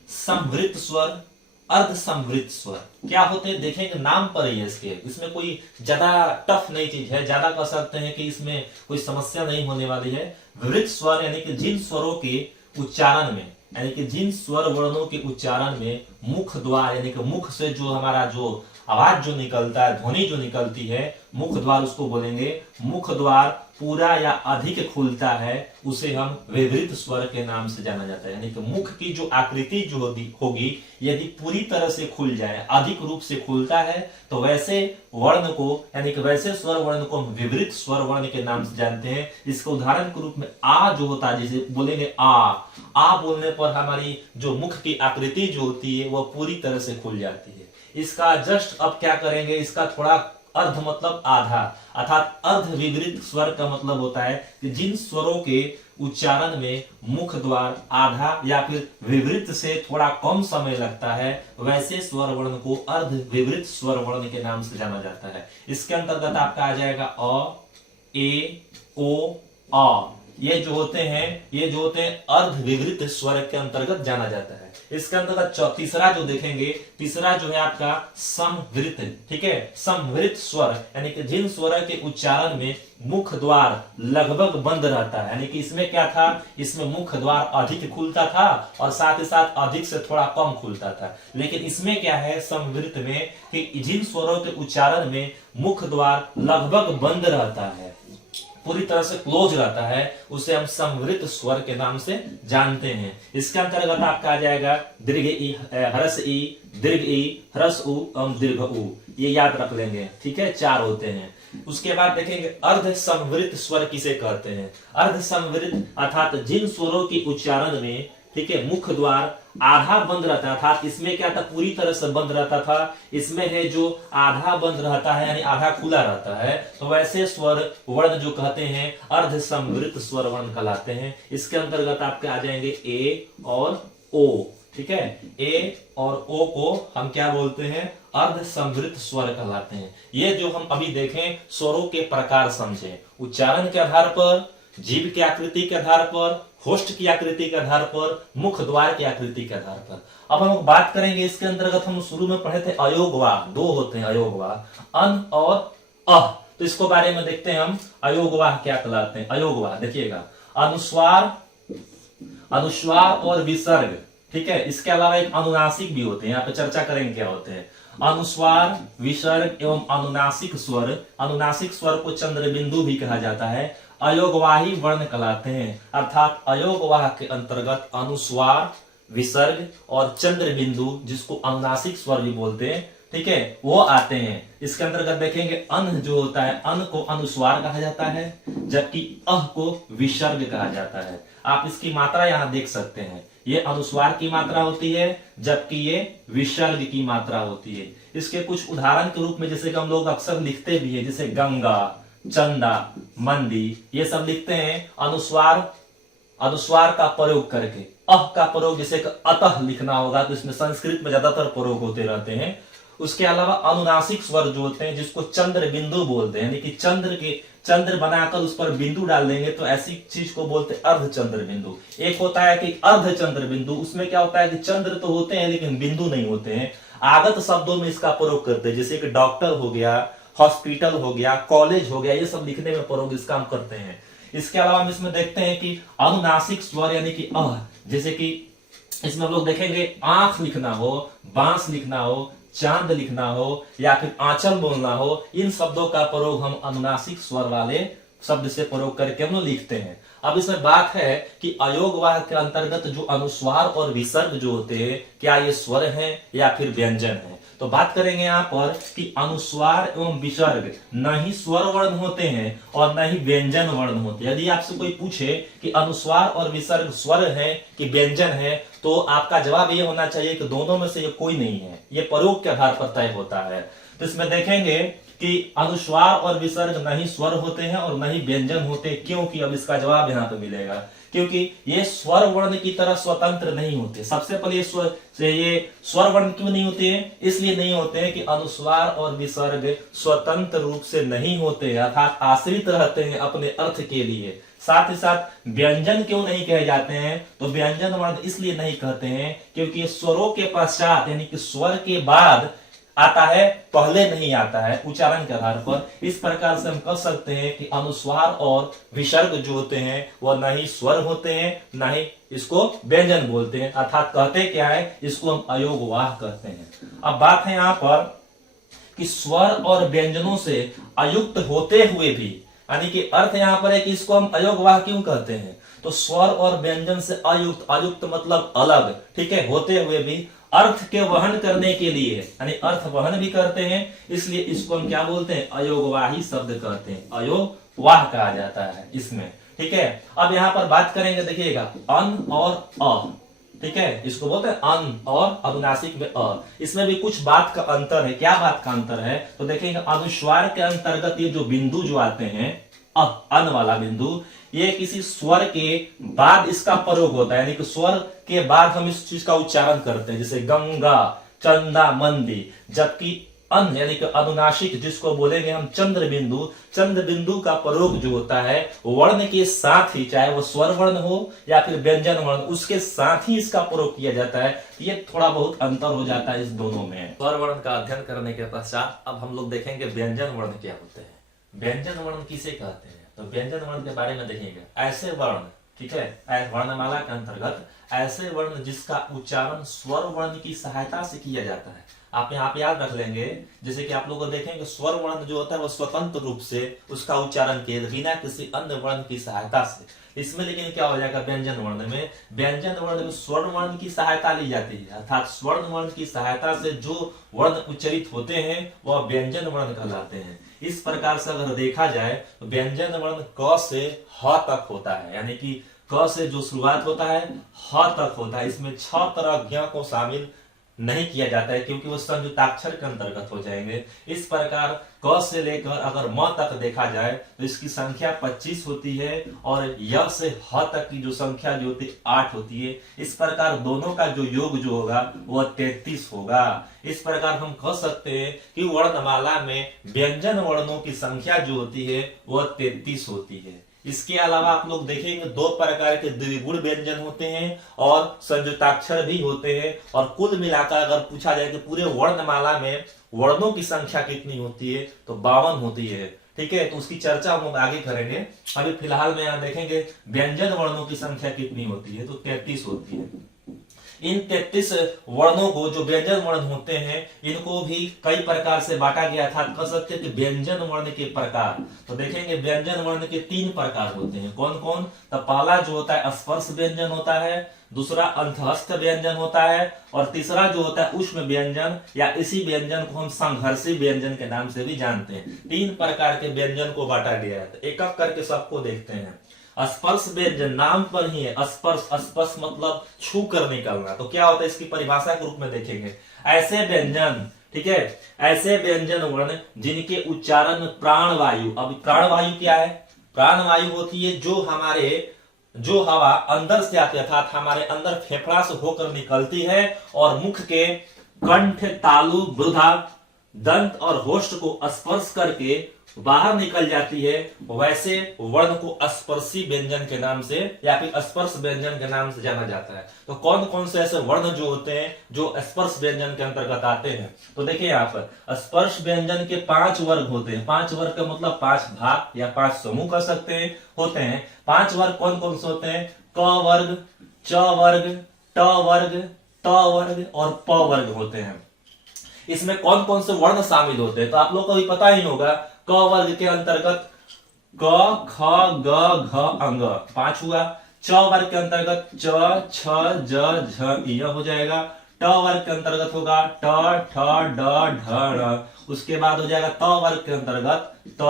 संवृत स्वर, अर्ध संवृत स्वर। क्या होते हैं देखेंगे नाम पर ही है इसके, इसमें कोई ज्यादा टफ नई चीज है, ज्यादा कह सकते हैं कि इसमें कोई समस्या नहीं होने वाली है। विवृत स्वर यानी कि जिन स्वरों के उच्चारण में, यानी कि जिन स्वर वर्णों के उच्चारण में मुख द्वार यानी कि मुख से जो हमारा जो आवाज जो निकलता है, ध्वनि जो निकलती है, मुख द्वार उसको बोलेंगे। मुख द्वार पूरा या अधिक खुलता है उसे हम विवृत स्वर के नाम से जाना जाता है। यानी कि मुख की जो आकृति जो होगी यदि पूरी तरह से खुल जाए, अधिक रूप से खुलता है, तो वैसे वर्ण को यानी कि वैसे स्वर वर्ण को हम विवृत स्वर वर्ण के नाम से जानते हैं। इसके उदाहरण के रूप में आ जो होता है, जैसे बोलेंगे आ बोलने पर हमारी जो मुख की आकृति जो होती है वह पूरी तरह से खुल जाती है। इसका जस्ट अब क्या करेंगे, इसका थोड़ा अर्ध मतलब आधा, अर्थात अर्ध विवृत स्वर का मतलब होता है कि जिन स्वरों के उच्चारण में मुख द्वार आधा या फिर विवृत से थोड़ा कम समय लगता है, वैसे स्वर वर्ण को अर्ध विवृत स्वर वर्ण के नाम से जाना जाता है। इसके अंतर्गत आपका आ जाएगा अ, ए, ओ, आ। ये जो होते हैं अर्ध विवृत स्वर के अंतर्गत जाना जाता है। इसके अंतर्गत तीसरा जो देखेंगे, तीसरा जो है आपका समवृत, ठीक है, समवृत स्वर, यानी कि जिन स्वर के उच्चारण में मुख द्वार लगभग बंद रहता है, यानी कि इसमें क्या था, इसमें मुख द्वार अधिक खुलता था और साथ ही साथ अधिक से थोड़ा कम खुलता था। लेकिन इसमें क्या है समवृत में कि जिन स्वरों के उच्चारण में मुख द्वार लगभग बंद रहता है, पूरी तरह से क्लोज रहता है, उसे हम समवृत स्वर के नाम से जानते हैं। इसके अंतर्गत आपका आ जाएगा दीर्घ ई, ह्रस्व ई, दीर्घ ई, ह्रस्व उ एवं दीर्घ उ, ये याद रख लेंगे, ठीक है, 4 होते हैं। उसके बाद देखेंगे अर्ध समवृत स्वर किसे कहते हैं। अर्ध समवृत अर्थात जिन स्वरों की उच्चारण में, ठीक है, मुख द्वार आधा बंद रहता था, इसमें क्या था, पूरी तरह से बंद रहता था, इसमें है जो आधा बंद रहता है यानी आधा खुला रहता है, तो वैसे स्वर वर्ण जो कहते हैं अर्ध समवृत स्वर वर्ण कहलाते हैं। इसके अंतर्गत आपके आ जाएंगे ए और ओ, ठीक है, ए और ओ को हम क्या बोलते हैं, अर्ध समवृत स्वर कहलाते हैं। ये जो हम अभी देखें स्वरों के प्रकार समझे, उच्चारण के आधार पर, जीभ की आकृति के आधार पर, होस्ट की आकृति के आधार पर, मुख द्वार की आकृति के आधार पर। अब हम बात करेंगे इसके अंतर्गत, हम शुरू में पढ़े थे अयोगवाह, 2 होते हैं अयोगवाह, अन और अह, तो इसको बारे में देखते हैं हम, अयोगवाह क्या कहलाते हैं। अयोगवाह देखिएगा, अनुस्वार, अनुस्वार और विसर्ग, ठीक है, इसके अलावा एक अनुनासिक भी होते हैं, यहाँ पे चर्चा करेंगे क्या होते हैं। अनुस्वार, विसर्ग एवं अनुनासिक स्वर, अनुनासिक स्वर को चंद्र बिंदु भी कहा जाता है, अयोगवाही वर्ण कहलाते हैं। अर्थात अयोगवाह के अंतर्गत अनुस्वार, विसर्ग और चंद्र बिंदु, जिसको अनुनासिक स्वर भी बोलते हैं, ठीक है, वो आते हैं। इसके अंतर्गत देखेंगे अन जो होता है, अन को अनुस्वार कहा जाता है, जबकि अह को विसर्ग कहा जाता है। आप इसकी मात्रा यहाँ देख सकते हैं, ये अनुस्वार की मात्रा होती है जबकि ये विसर्ग की मात्रा होती है। इसके कुछ उदाहरण के रूप में जैसे कि हम लोग अक्सर लिखते भी है, जैसे गंगा, चंदा, मंदी, ये सब लिखते हैं अनुस्वार, अनुस्वार का प्रयोग करके। अह का प्रयोग जैसे कि अतः लिखना होगा तो इसमें संस्कृत में ज्यादातर प्रयोग होते रहते हैं। उसके अलावा अनुनासिक स्वर जो होते हैं जिसको चंद्र बिंदु बोलते हैं, यानी कि चंद्र के चंद्र बनाकर उस पर बिंदु डाल देंगे तो ऐसी चीज को बोलते हैं अर्ध चंद्र बिंदु। एक होता है कि अर्ध चंद्र बिंदु, उसमें क्या होता है कि चंद्र तो होते हैं लेकिन बिंदु नहीं होते हैं। आगत शब्दों में इसका प्रयोग करते हैं, जैसे कि डॉक्टर हो गया, हॉस्पिटल हो गया, कॉलेज हो गया, ये सब लिखने में प्रयोग इसका हम करते हैं। इसके अलावा हम इसमें देखते हैं कि अनुनासिक स्वर यानी कि अह, जैसे कि इसमें हम लोग देखेंगे आंख लिखना हो, बांस लिखना हो, चांद लिखना हो या फिर आंचल बोलना हो, इन शब्दों का प्रयोग हम अनुनासिक स्वर वाले शब्द से प्रयोग करके हम लोग लिखते हैं। अब इसमें बात है कि अयोगवाह के अंतर्गत जो अनुस्वार और विसर्ग जो होते हैं, क्या ये स्वर हैं या फिर व्यंजन हैं। तो बात करेंगे यहाँ पर कि अनुस्वार एवं विसर्ग न ही स्वर वर्ण होते हैं और न ही व्यंजन वर्ण होते हैं। यदि आपसे कोई पूछे कि अनुस्वार और विसर्ग स्वर है कि व्यंजन है, तो आपका जवाब ये होना चाहिए कि दोनों में से ये कोई नहीं है, ये प्रयोग के आधार पर तय होता है। तो इसमें देखेंगे कि अनुस्वार और विसर्ग न ही स्वर होते हैं और न ही व्यंजन होते, क्योंकि अब इसका जवाब यहाँ पे मिलेगा, क्योंकि ये स्वर वर्ण की तरह स्वतंत्र नहीं होते। सबसे पहले ये स्वर वर्ण क्यों नहीं होते हैं, इसलिए नहीं होते हैं कि अनुस्वार और विसर्ग स्वतंत्र रूप से नहीं होते, अर्थात आश्रित रहते हैं अपने अर्थ के लिए। साथ ही साथ व्यंजन क्यों नहीं कहे जाते हैं, तो व्यंजन वर्ण इसलिए नहीं कहते हैं क्योंकि स्वरों के पश्चात यानी कि स्वर के बाद आता है, पहले नहीं आता है उच्चारण के आधार पर। इस प्रकार से हम कह सकते हैं कि अनुस्वार और विसर्ग जो होते हैं वह न ही स्वर होते हैं न ही इसको व्यंजन बोलते हैं, अर्थात कहते क्या है, इसको हम अयोगवाह कहते हैं। अब बात है यहाँ पर कि स्वर और व्यंजनों से अयुक्त होते हुए भी, यानी कि अर्थ यहाँ पर है कि इसको हम अयोगवाह क्यों कहते हैं, तो स्वर और व्यंजन से अयुक्त, अयुक्त मतलब अलग, ठीक है, होते हुए भी अर्थ के वहन करने के लिए, यानी अर्थ वहन भी करते हैं, इसलिए इसको हम क्या बोलते हैं, अयोगवाही शब्द कहते हैं, अयोगवाह कहा जाता है इसमें, ठीक है। अब यहाँ पर बात करेंगे, देखिएगा अन और अ, ठीक है, इसको बोलते हैं अन और अनुनासिक में अ। इसमें भी कुछ बात का अंतर है। क्या बात का अंतर है, तो देखेंगे अनुस्वार के अंतर्गत ये जो बिंदु जो आते हैं, अन वाला बिंदु, ये किसी स्वर के बाद इसका प्रयोग होता है, यानी कि स्वर के बाद हम इस चीज का उच्चारण करते हैं, जैसे गंगा, चंदा, मंदी। जबकि अन यानी कि अनुनासिक जिसको बोलेंगे हम चंद्र बिंदु का प्रयोग जो होता है वर्ण के साथ ही, चाहे वो स्वर वर्ण हो या फिर व्यंजन वर्ण, उसके साथ ही इसका प्रयोग किया जाता है। ये थोड़ा बहुत अंतर हो जाता है इस दोनों में। स्वर वर्ण का अध्ययन करने के पश्चात अब हम लोग देखेंगे व्यंजन वर्ण क्या होते हैं। व्यंजन वर्ण किसे कहते हैं, तो व्यंजन वर्ण के बारे में देखेंगे। ऐसे वर्ण, ठीक है, वर्णमाला के अंतर्गत ऐसे वर्ण जिसका उच्चारण स्वर वर्ण की सहायता से किया जाता है। आप यहाँ पे याद रख लेंगे, जैसे कि आप लोग देखेंगे स्वर वर्ण जो होता है वो स्वतंत्र रूप से उसका उच्चारण किए बिना किसी अन्य वर्ण की सहायता से। इसमें लेकिन क्या हो जाएगा, व्यंजन वर्ण में स्वर्ण वर्ण की सहायता ली जाती है, अर्थात स्वर्ण वर्ण की सहायता से जो वर्ण उच्चरित होते हैं वह व्यंजन वर्ण कहलाते हैं। इस प्रकार से अगर देखा जाए तो व्यंजन वर्ण क से ह तक होता है, यानी कि क से जो शुरुआत होता है ह तक होता है। इसमें 6 तरह ज्ञ को शामिल नहीं किया जाता है क्योंकि वो संयुक्ताक्षर के अंतर्गत हो जाएंगे। इस प्रकार क से लेकर अगर म तक देखा जाए तो इसकी संख्या 25 होती है और य से ह तक की जो संख्या जो होती है 8 होती है। इस प्रकार दोनों का जो योग जो होगा वह 33 होगा। इस प्रकार हम कह सकते हैं कि वर्णमाला में व्यंजन वर्णों की संख्या जो होती है वह 33 होती है। इसके अलावा आप लोग देखेंगे 2 प्रकार के द्विगुण व्यंजन होते हैं और संयुक्ताक्षर भी होते हैं। और कुल मिलाकर अगर पूछा जाए कि पूरे वर्णमाला में वर्णों की संख्या कितनी होती है तो 52 होती है। ठीक है, तो उसकी चर्चा हम लोग आगे करेंगे। अभी फिलहाल में यहाँ देखेंगे व्यंजन वर्णों की संख्या कितनी होती है तो 33 होती है। इन 33 वर्णों को जो व्यंजन वर्ण होते हैं इनको भी कई प्रकार से बांटा गया था। कह सकते हैं कि व्यंजन वर्ण के प्रकार, तो देखेंगे व्यंजन वर्ण के 3 प्रकार होते हैं। कौन कौन, तो पहला जो होता है स्पर्श व्यंजन होता है, दूसरा अंतःस्थ व्यंजन होता है और तीसरा जो होता है उष्म व्यंजन, या इसी व्यंजन को हम संघर्षी व्यंजन के नाम से भी जानते हैं। 3 प्रकार के व्यंजन को बांटा गया है। एक एक करके सबको देखते हैं। स्पर्श व्यंजन नाम पर ही है, स्पर्श मतलब छू कर निकलना। तो क्या होता है इसकी परिभाषा के रूप में देखेंगे, ऐसे व्यंजन, ठीक है, ऐसे व्यंजन वर्ण जिनके उच्चारण में प्राणवायु, अब प्राणवायु क्या है, प्राणवायु होती है जो हवा अंदर से आती है, अर्थात हमारे अंदर फेफड़ा से होकर निकलती है और मुख के कंठ, तालु, ब्रुधा, दंत और होष्ठ को स्पर्श करके बाहर निकल जाती है। वैसे वर्ण को स्पर्शी व्यंजन के नाम से या फिर स्पर्श व्यंजन के नाम से जाना जाता है। तो कौन कौन से ऐसे वर्ण जो होते हैं जो स्पर्श व्यंजन के अंतर्गत आते हैं, तो देखिए यहाँ पर स्पर्श व्यंजन के 5 वर्ग होते हैं। 5 वर्ग का मतलब 5 भाग या 5 समूह कर सकते हैं, होते हैं। 5 वर्ग कौन कौन से होते हैं, क वर्ग, च वर्ग, ट वर्ग, त वर्ग और प वर्ग होते हैं। इसमें कौन कौन से वर्ण शामिल होते हैं तो आप लोग को भी पता ही होगा। क वर्ग के अंतर्गत क, ख, ग, घ, अंग 5 हुआ। च वर्ग के अंतर्गत च, छ, ज, झ, य हो जाएगा। ट वर्ग के अंतर्गत होगा ट, ठ, ड, ढ, ण। उसके बाद हो जाएगा त वर्ग के अंतर्गत त,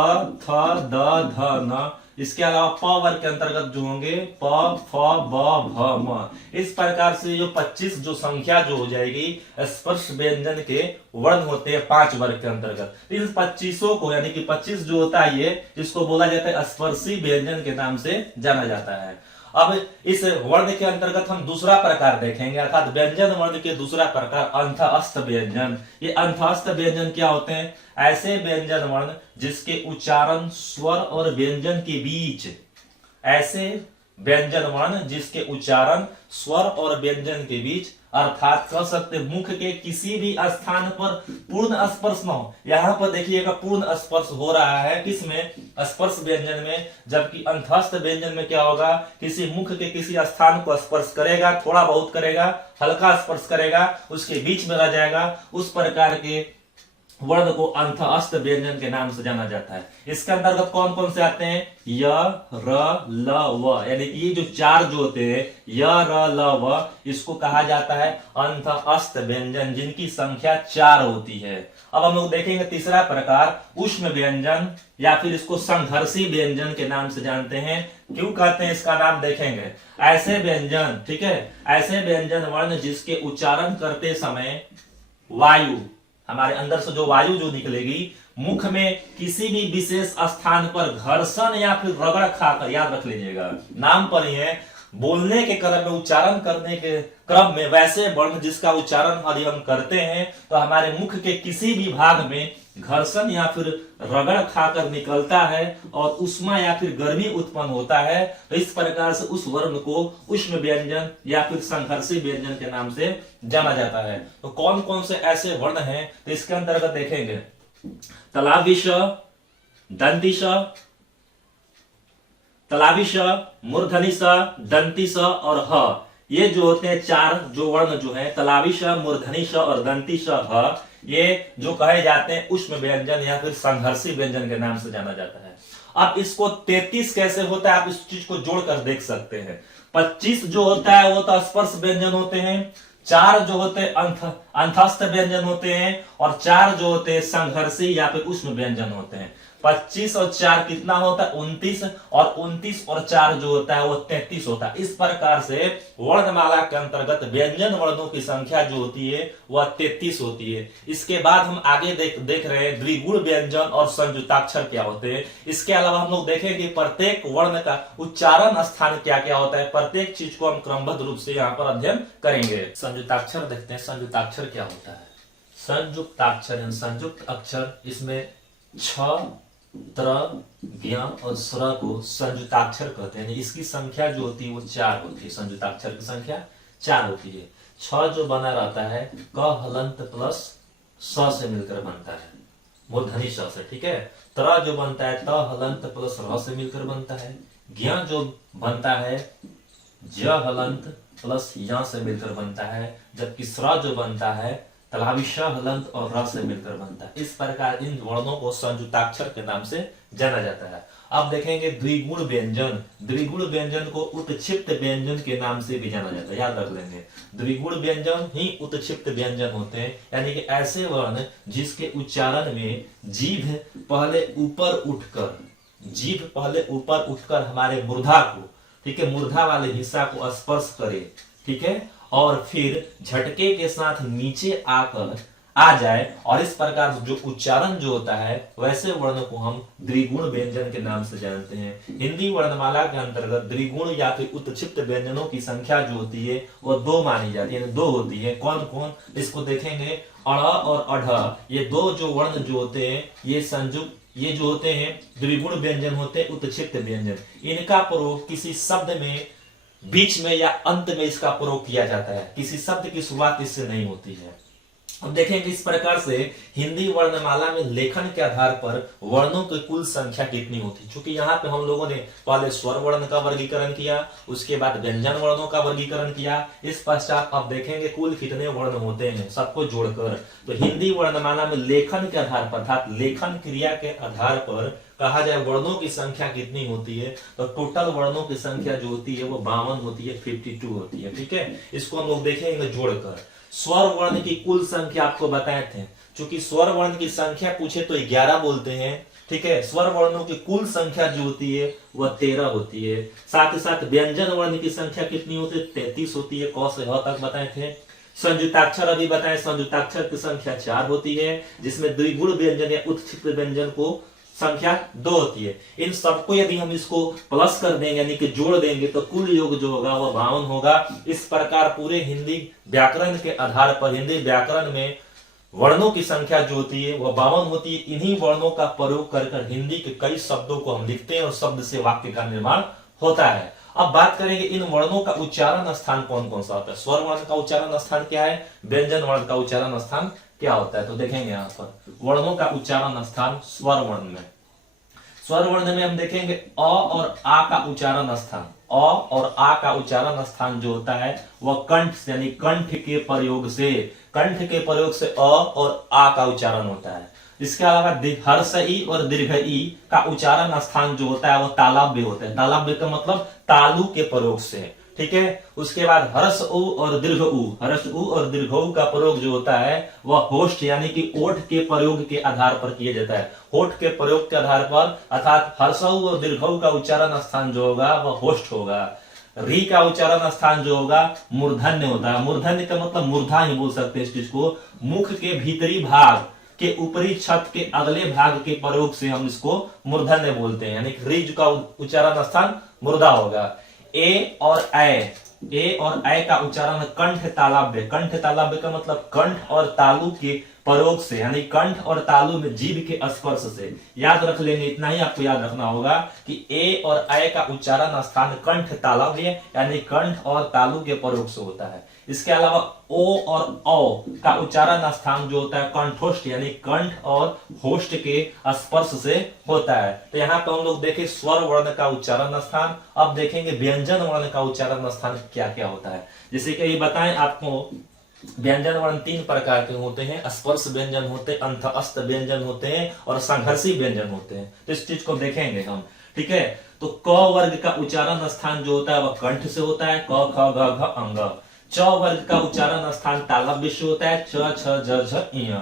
थ, द, ध, न। इसके अलावा प वर्ग के अंतर्गत जो होंगे प, फ, ब, भ, म। इस प्रकार से जो 25 जो संख्या जो हो जाएगी स्पर्श व्यंजन के वर्ण होते हैं 5 वर्ग के अंतर्गत। इन 25 को यानी कि 25 जो होता है ये इसको बोला जाता है स्पर्शी व्यंजन के नाम से जाना जाता है। अब इस वर्ण के अंतर्गत हम दूसरा प्रकार देखेंगे, अर्थात व्यंजन वर्ण के दूसरा प्रकार अंतःस्थ व्यंजन। ये अंतःस्थ व्यंजन क्या होते हैं, ऐसे व्यंजन वर्ण जिसके उच्चारण स्वर और व्यंजन के बीच, ऐसे व्यंजन वर्ण जिसके उच्चारण स्वर और व्यंजन के बीच, अर्थात कह सकते मुख के किसी भी स्थान पर पूर्ण स्पर्श न हो। यहाँ पर देखिएगा पूर्ण स्पर्श हो रहा है किसमें, स्पर्श व्यंजन में, जबकि अंतःस्थ व्यंजन में क्या होगा, किसी मुख के किसी स्थान को स्पर्श करेगा, थोड़ा बहुत करेगा, हल्का स्पर्श करेगा, उसके बीच में रह जाएगा। उस प्रकार के वर्ण को अंतःस्थ व्यंजन के नाम से जाना जाता है। इसके अंतर्गत कौन कौन से आते हैं, य, र, ल, व, यानी कि ये जो 4 जो होते हैं य, र, ल, व, इसको कहा जाता है अंतःस्थ व्यंजन जिनकी संख्या 4 होती है। अब हम लोग देखेंगे तीसरा प्रकार उष्म व्यंजन या फिर इसको संघर्षी व्यंजन के नाम से जानते हैं। क्यों कहते हैं इसका नाम देखेंगे, ऐसे व्यंजन, ठीक है, ऐसे व्यंजन वर्ण जिसके उच्चारण करते समय वायु, हमारे अंदर से जो वायु जो निकलेगी मुख में किसी भी विशेष स्थान पर घर्षण या फिर रगड़ खाकर, याद रख लीजिएगा नाम पर ही है, बोलने के क्रम में, उच्चारण करने के क्रम में वैसे वर्ण जिसका उच्चारण यदि हम करते हैं तो हमारे मुख के किसी भी भाग में घर्षण या फिर रगड़ खाकर निकलता है और उष्मा या फिर गर्मी उत्पन्न होता है, तो इस प्रकार से उस वर्ण को उष्ण व्यंजन या फिर संघर्षी व्यंजन के नाम से जाना जाता है। तो कौन कौन से ऐसे वर्ण हैं, तो इसके अंतर्गत देखेंगे तलावी श, दंती श, तलावी श, मूर्धनी श, दंती श और ह, ये जो होते हैं चार जो वर्ण जो है तलावी श, मूर्धनी श और दंती श, ह, ये जो कहे जाते हैं उष्ण व्यंजन या फिर संघर्षी व्यंजन के नाम से जाना जाता है। अब इसको 33 कैसे होता है, आप इस चीज को जोड़कर देख सकते हैं। 25 जो होता है वो तो स्पर्श व्यंजन होते हैं, 4 जो होते हैं अंतस्थ व्यंजन होते हैं और 4 जो होते हैं संघर्षी या फिर उष्ण व्यंजन होते हैं। 25 और 4 कितना होता है 29, और 29 और 4 जो होता है वो 33 होता है। इस प्रकार से वर्णमाला के अंतर्गत व्यंजन वर्णों की संख्या जो होती है वह 33 होती है। इसके बाद हम आगे देख रहे हैं द्विगुण व्यंजन और संयुक्ताक्षर क्या होते हैं। इसके अलावा हम लोग देखेंगे प्रत्येक वर्ण का उच्चारण स्थान क्या क्या होता है, प्रत्येक चीज को हम क्रमबद्ध रूप से यहाँ पर अध्ययन करेंगे। संयुक्ताक्षर देखते हैं, संयुक्ताक्षर क्या होता है। संयुक्ताक्षर संयुक्त अक्षर, इसमें छ, त्र, ज्ञ और स्र को संयुक्ताक्षर कहते हैं। इसकी संख्या जो होती है वो 4 होती है। संयुक्ताक्षर की संख्या 4 होती है। छ जो बना रहता है क हलंत प्लस स से मिलकर बनता है, मूर्धनी स से, ठीक है। त्र जो बनता है त हलंत प्लस र से मिलकर बनता है। ज्ञ जो बनता है ज हलंत प्लस य से मिलकर बनता है, जबकि स्र जो बनता है तलावी श हलंत और र से मिलकर बनता है। इस प्रकार इन वर्णों को संयुक्ताक्षर के नाम से जाना जाता है। अब देखेंगे द्विगुण व्यंजन। द्विगुण व्यंजन को उत्क्षिप्त व्यंजन के नाम से भी जाना जाता है, याद रख लेंगे। द्विगुण व्यंजन ही उत्क्षिप्त व्यंजन होते हैं, यानी कि ऐसे वर्ण जिसके उच्चारण में जीभ पहले ऊपर उठकर हमारे मूर्धा को, ठीक है, मूर्धा वाले हिस्सा को स्पर्श करे, ठीक है, और फिर झटके के साथ नीचे आकर आ जाए, और इस प्रकार जो उच्चारण जो होता है वैसे वर्ण को हम द्विगुण व्यंजन के नाम से जानते हैं। हिंदी वर्णमाला के अंतर्गत द्विगुण या फिर उत्क्षिप्त व्यंजनों की संख्या जो होती है वो 2 मानी जाती है, 2 होती है। कौन कौन, इसको देखेंगे। अड़ और अढ़, ये 2 जो वर्ण जो होते हैं ये जो होते हैं द्विगुण व्यंजन होते हैं, उत्क्षिप्त व्यंजन। इनका प्रयोग किसी शब्द में बीच में या अंत में इसका प्रयोग किया जाता है, किसी शब्द की शुरुआत इससे नहीं होती है। अब देखेंगे इस प्रकार से हिंदी वर्णमाला में लेखन के आधार पर वर्णों की कुल संख्या कितनी होती है। क्योंकि यहाँ पे हम लोगों ने पहले स्वर वर्ण का वर्गीकरण किया, उसके बाद व्यंजन वर्णों का वर्गीकरण किया, इस पश्चात अब देखेंगे कुल कितने वर्ण होते हैं सबको जोड़कर। तो हिंदी वर्णमाला में लेखन के आधार पर अर्थात लेखन क्रिया के आधार पर कहा जाए वर्णों की संख्या कितनी होती है, तो टोटल वर्णों की संख्या जो होती है वो 52 होती है, 52 होती है, ठीक है। इसको हम लोग देखेंगे जोड़कर। स्वर वर्ण की कुल संख्या आपको बताए थे, क्योंकि स्वर वर्ण की संख्या पूछे तो 11 बोलते हैं, ठीक है। स्वर वर्णों की कुल संख्या जो होती है वह 13 होती है। साथ ही साथ व्यंजन वर्ण की संख्या कितनी होती है, 33 होती है, क से ह तक बताए थे। संयुक्ताक्षर अभी बताए, संयुक्ताक्षर की संख्या 4 होती है, जिसमें द्विगुण व्यंजन या उत्क्षिप्त व्यंजन को संख्या 2 होती है। इन सबको यदि हम इसको प्लस कर देंगे यानी कि जोड़ देंगे तो कुल योग जो होगा वह 52 होगा। इस प्रकार पूरे हिंदी व्याकरण के आधार पर हिंदी व्याकरण में वर्णों की संख्या जो होती है वह 52 होती है। इन्हीं वर्णों का प्रयोग कर हिंदी के कई शब्दों को हम लिखते हैं और शब्द से वाक्य का निर्माण होता है। अब बात करेंगे इन वर्णों का उच्चारण स्थान कौन कौन सा होता है। स्वर वर्ण का उच्चारण स्थान क्या है, व्यंजन वर्ण का उच्चारण स्थान क्या होता है। तो देखेंगे यहाँ पर वर्णों का उच्चारण स्थान स्वर वर्ण में हम देखेंगे अ और आ का उच्चारण स्थान। अ और आ का उच्चारण स्थान जो होता है वह कंठ यानी कंठ के प्रयोग से अ और आ का उच्चारण होता है। इसके अलावा हर्ष ई और दीर्घ ई का उच्चारण स्थान जो होता है वह तालव्य होता है। तालव्य का मतलब तालु के प्रयोग से, ठीक है। उसके बाद हर्ष उ और दीर्घ उ का प्रयोग जो होता है वह होष्ठ यानी कि ओठ के प्रयोग के आधार पर किया जाता है। होठ के प्रयोग के आधार पर अर्थात हर्ष उ और दीर्घ उ का उच्चारण स्थान जो होगा वह होष्ठ होगा। री का उच्चारण स्थान जो होगा मूर्धन्य होता है। मूर्धन्य का मतलब मूर्धा ही बोल सकते हैं इस चीज को। मुख के भीतरी भाग के ऊपरी छत के अगले भाग के प्रयोग से हम इसको मूर्धन्य बोलते हैं, यानी रीज का उच्चारण स्थान मुर्दा होगा। ए और ए का उच्चारण कंठ तालव्य। कंठ तालव्य का मतलब कंठ और तालु के प्रयोग से, यानी कंठ और तालु में जीभ के स्पर्श से। याद रख लेंगे, इतना ही आपको याद रखना होगा कि ए और ए का उच्चारण स्थान कंठ तालव्य यानी कंठ और तालु के प्रयोग से होता है। इसके अलावा ओ और औ का उच्चारण स्थान जो होता है कंठोष्ठ यानी कंठ और होष्ठ के स्पर्श से होता है। तो यहाँ पे हम लोग देखें स्वर वर्ण का उच्चारण स्थान। अब देखेंगे व्यंजन वर्ण का उच्चारण स्थान क्या क्या होता है। जैसे कि ये बताएं आपको, व्यंजन वर्ण 3 प्रकार के होते हैं, स्पर्श व्यंजन होते हैं, अंतःस्थ व्यंजन होते हैं और संघर्षी व्यंजन होते हैं। तो इस चीज को देखेंगे हम, ठीक है। तो क वर्ग का उच्चारण स्थान जो होता है वह कंठ से होता है, क ख ग घ अंग। च वर्ग का उच्चारण स्थान तालव्य से होता है, च छ ज झ ञ।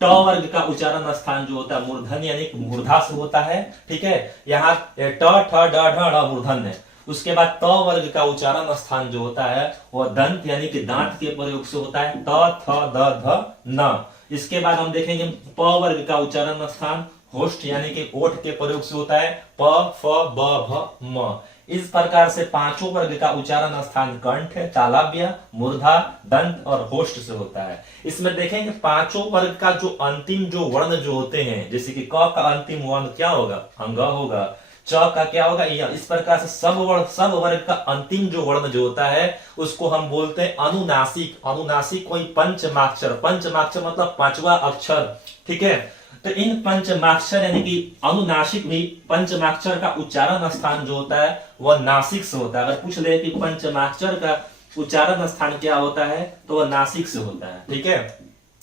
ट वर्ग का उच्चारण स्थान जो होता है मूर्धन यानी मूर्धा से होता है, ठीक है। यहाँ ट ठ ड ढ ढ़ मूर्धन है। उसके बाद त वर्ग का उच्चारण स्थान जो होता है वह दंत यानी कि दांत के प्रयोग से होता है, त थ द ध न। इसके बाद हम देखेंगे प वर्ग का उच्चारण स्थान होष्ठ यानी कि ओठ के प्रयोग से होता है, प फ ब भ म। इस प्रकार से पांचों वर्ग का उच्चारण स्थान कंठ, तालव्य, मूर्धा, दंत और होष्ठ से होता है। इसमें देखेंगे पांचों वर्ग का जो अंतिम जो वर्ण जो होते हैं, जैसे कि क का अंतिम वर्ण क्या होगा, अंग होगा। च का क्या होगा, य। इस प्रकार से सब वर्ग का अंतिम जो वर्ण जो होता है उसको हम बोलते हैं अनुनासिक। अनुनासिक कोई पंचमाक्षर, पंचमाक्षर मतलब 5वां अक्षर, ठीक है। तो इन पंचमाक्षर यानी कि अनुनासिक भी पंचमाक्षर का उच्चारण स्थान जो होता है वह नासिक से होता है। अगर पूछ ले कि पंचमाक्षर का उच्चारण स्थान क्या होता है तो वह नासिक से होता है, ठीक है।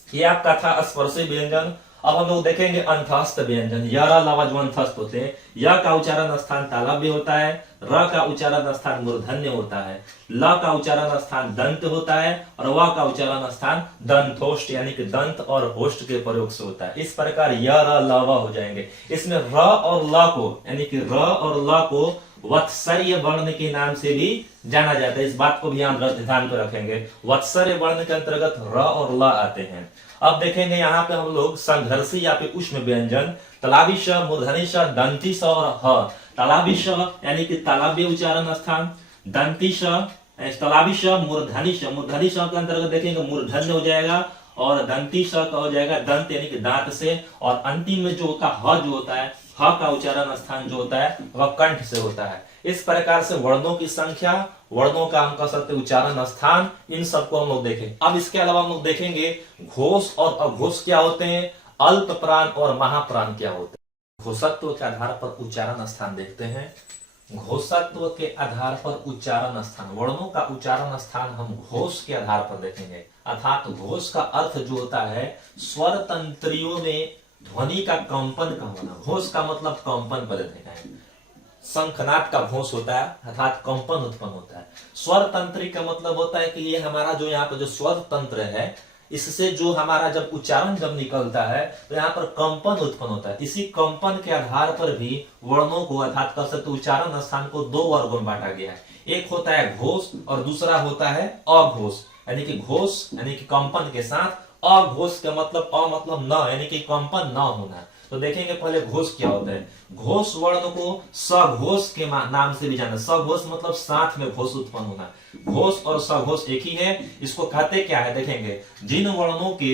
ये आपका था स्पर्शी व्यंजन। अब हम लोग देखेंगे अंतःस्थ व्यंजन। य र ल जो अंतःस्थ होते हैं, य का उच्चारण स्थान तालव्य होता है, र का उच्चारण स्थान मूर्धन्य होता है, ल का उच्चारण स्थान दंत होता है और व का उच्चारण स्थान दंतोष्ठ यानी कि दंत और होष्ठ के प्रयोग से होता है। इस प्रकार य र ल व हो जाएंगे। इसमें र और ल को यानी कि र और ल को वत्सर्य वर्ण के नाम से भी जाना जाता है। इस बात को भी ध्यान पर रखेंगे, वत्सर्य वर्ण के अंतर्गत र और ल आते हैं। अब देखेंगे यहाँ पे हम लोग संघर्षी या फिर उष्ण व्यंजन, तलावी श, मूर्धनी श, दंती श और ह। तलावी श यानी कि तालव्य उच्चारण स्थान, दंती श, तलावी श, मूर्धनी श। मूर्धनी श के अंतर्गत देखेंगे मूर्धन्य हो जाएगा और दंती श का हो जाएगा दंत यानी कि दांत से। और अंतिम में जो होता ह जो होता है, ह का उच्चारण स्थान जो होता है वह कंठ से होता है। इस प्रकार से वर्णों की संख्या, वर्णों का हम कह सकते उच्चारण स्थान, इन सबको हम लोग देखें। अब इसके अलावा हम लोग देखेंगे घोष और अघोष क्या होते हैं, अल्प प्राण और महाप्राण क्या होते हैं। घोषत्व के आधार पर उच्चारण स्थान देखते हैं। घोषत्व के आधार पर उच्चारण स्थान, वर्णों का उच्चारण स्थान हम घोष के आधार पर देखेंगे। अर्थात घोष का अर्थ जो होता है स्वर तंत्रियों में ध्वनि का कंपन का होना। घोष का मतलब कंपन पर देखा है, शंखनाद का घोष होता है अर्थात कंपन उत्पन्न होता है। स्वर तंत्री का मतलब होता है कि ये हमारा जो यहाँ पर जो स्वर तंत्र है, इससे जो हमारा जब उच्चारण जब निकलता है तो यहाँ पर कंपन उत्पन्न होता है। इसी कंपन के आधार पर भी वर्णों को अर्थात कर सकते उच्चारण स्थान को 2 वर्गों में बांटा गया है। एक होता है घोष और दूसरा होता है अघोष। यानी कि घोष यानी कि कंपन के साथ, अघोष का मतलब अ मतलब न यानी कि कंपन न होना। तो देखेंगे पहले घोष क्या होता है। घोष वर्ण को सघोष के नाम से भी जाना। सघोष मतलब साथ में घोष उत्पन्न होना। घोष और सघोष एक ही है। इसको कहते क्या है देखेंगे, जिन वर्णों के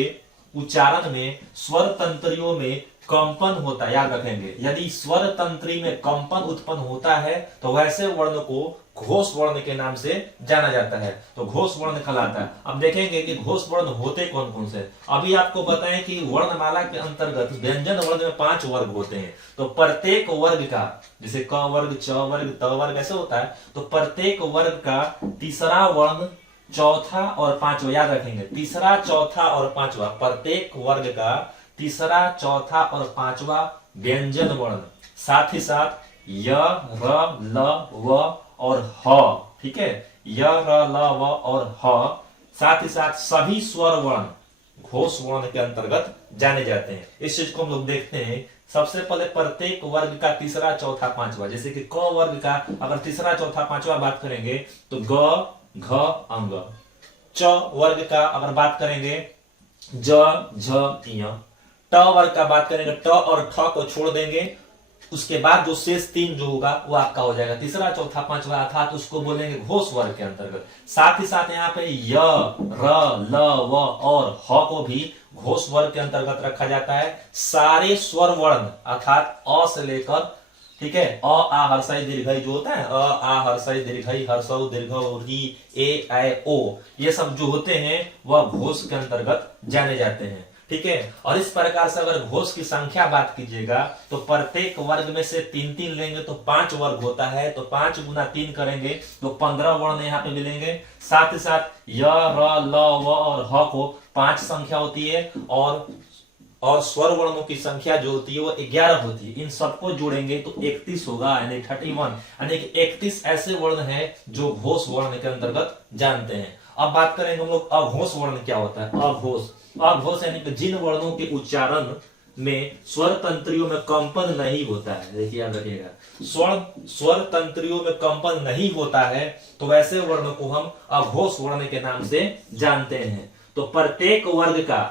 उच्चारण में स्वर तंत्रियों में कंपन होता है, याद रखेंगे यदि स्वर तंत्री में कंपन उत्पन्न होता है तो वैसे वर्ण को घोष वर्ण के नाम से जाना जाता है, तो घोष वर्ण कहलाता है। अब देखेंगे कि घोष वर्ण होते कौन कौन से। अभी आपको बताएं कि वर्णमाला के अंतर्गत व्यंजन वर्ण में 5 वर्ग होते हैं। तो प्रत्येक वर्ग का, जैसे क वर्ग, च वर्ग, त वर्ग ऐसे होता है, तो प्रत्येक वर्ग का तीसरा वर्ण, चौथा और पांचवा, याद रखेंगे तीसरा, चौथा और पांचवा, प्रत्येक वर्ग का तीसरा, चौथा और पांचवा व्यंजन वर्ण, साथ ही साथ य, र, ल, व और ह, ठीक है। य, र, ल, व और ह, साथ ही साथ सभी स्वर वर्ण घोष वर्ण के अंतर्गत जाने जाते हैं। इस चीज को हम लोग देखते हैं। सबसे पहले प्रत्येक वर्ग का तीसरा, चौथा, पांचवा, जैसे कि क वर्ग का अगर तीसरा, चौथा, पांचवा बात करेंगे तो ग, घ, अंग। च वर्ग का अगर बात करेंगे ज, झ, ञ। ट वर्ग का बात करेंगे ट और ठ को छोड़ देंगे, उसके बाद जो शेष 3 जो होगा वो आपका हो जाएगा तीसरा चौथा पांचवा अर्थात उसको बोलेंगे घोष वर्ग के अंतर्गत। साथ ही साथ यहाँ पे य, र, ल, व और ह को भी घोष वर्ग के अंतर्गत रखा जाता है। सारे स्वर वर्ण अर्थात अ से लेकर, ठीक है, अ आ हर्षई दीर्घई जो होता है, अ आ हर्षई दीर्घई हर्षौ दीर्घौ री ए ऐ ओ, ये सब जो होते हैं वह घोष के अंतर्गत जाने जाते हैं। ठीक है, और इस प्रकार से अगर घोष की संख्या बात कीजिएगा तो प्रत्येक वर्ग में से 3-3 लेंगे तो 5 वर्ग होता है, तो 5 गुना 3 करेंगे तो 15 वर्ण यहाँ पे मिलेंगे। साथ ही साथ य, र, ल, व और ह को 5 संख्या होती है और स्वर वर्णों की संख्या जो होती है वो 11 होती है। इन सबको जोड़ेंगे तो 31 होगा, यानी 31, यानी कि 31 ऐसे वर्ण हैं जो घोष वर्ण के अंतर्गत जानते हैं। अब बात करेंगे हम लोग अघोष वर्ण क्या होता है। अघोष यानी कि जिन वर्णों के उच्चारण में स्वर तंत्रियों में कंपन नहीं होता है। देखिए याद रखिएगा, स्वर तंत्रियों में कंपन नहीं होता है तो वैसे वर्ण को हम अघोष वर्ण के नाम से जानते हैं। तो प्रत्येक वर्ग का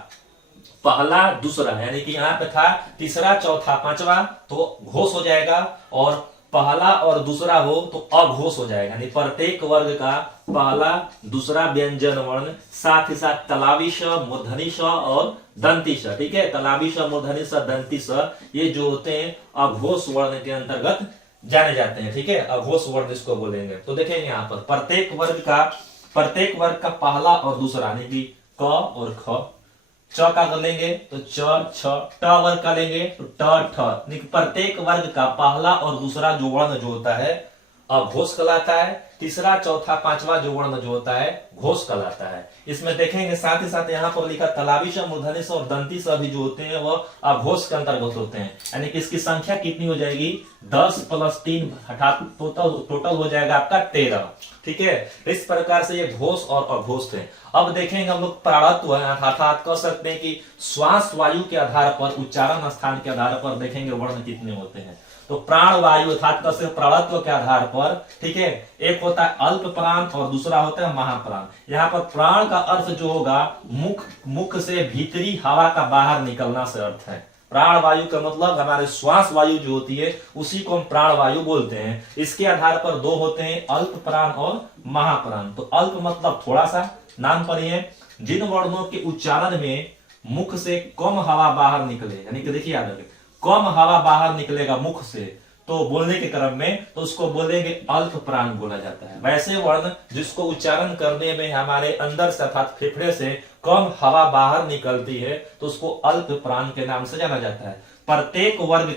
पहला दूसरा, यानी कि यहाँ पे था तीसरा चौथा पांचवा तो घोष हो जाएगा, और पहला और दूसरा हो तो अघोष हो जाएगा। यानी प्रत्येक वर्ग का पहला दूसरा व्यंजन वर्ण, साथ ही साथ तलावी श, मूर्धनी श और दंती श, ठीक है, तलावी श, मूर्धनी श, दंती श, ये जो होते हैं अघोष वर्ण के अंतर्गत जाने जाते हैं। ठीक है, अघोष वर्ण इसको बोलेंगे। तो देखेंगे यहाँ पर प्रत्येक वर्ग का पहला और दूसरा, यानी कि क और ख, च का कर लेंगे तो च, छ, ट वर्ग का लेंगे तो ट, ठ। प्रत्येक वर्ग का पहला और दूसरा जो वर्ण जो होता है अघोष कहलाता है, तीसरा चौथा पांचवा जो वर्ण जो होता है घोष कहलाता है। इसमें देखेंगे साथ ही साथ यहाँ पर लिखा तलावी श, मूर्धनी श और दंती श भी जो होते हैं वह अघोष के अंतर्गत होते हैं। यानी कि इसकी संख्या कितनी हो जाएगी, 10 + 3 अर्थात टोटल हो जाएगा आपका 13। ठीक है, इस प्रकार से ये घोष और अघोष थे। अब देखेंगे हम लोग प्राणत्व, अर्थात कह सकते हैं कि श्वास वायु के आधार पर, उच्चारण स्थान के आधार पर देखेंगे वर्ण कितने होते हैं। तो प्राण वायु अर्थात कसे प्राणत्व के आधार पर, ठीक है, एक होता है अल्प प्राण और दूसरा होता है महाप्राण। यहाँ पर प्राण का अर्थ जो होगा मुख से भीतरी हवा का बाहर निकलना से अर्थ है। प्राण वायु का मतलब हमारे श्वास वायु जो होती है उसी को हम प्राण वायु बोलते हैं। इसके आधार पर दो होते हैं, अल्प प्राण और महाप्राण। तो अल्प मतलब थोड़ा सा, नाम पर ही है, जिन वर्णों के उच्चारण में मुख से कम हवा बाहर निकले, यानी कि देखिए याद रखें, कम हवा बाहर निकलेगा मुख से तो बोलने के क्रम में, तो उसको बोलेंगे अल्प प्राण बोला जाता है। वैसे वर्ण जिसको उच्चारण करने में हमारे अंदर से अर्थात फेफड़े से कम हवा बाहर निकलती है तो उसको अल्प प्राण के नाम से जाना जाता है। प्रत्येक वर्ग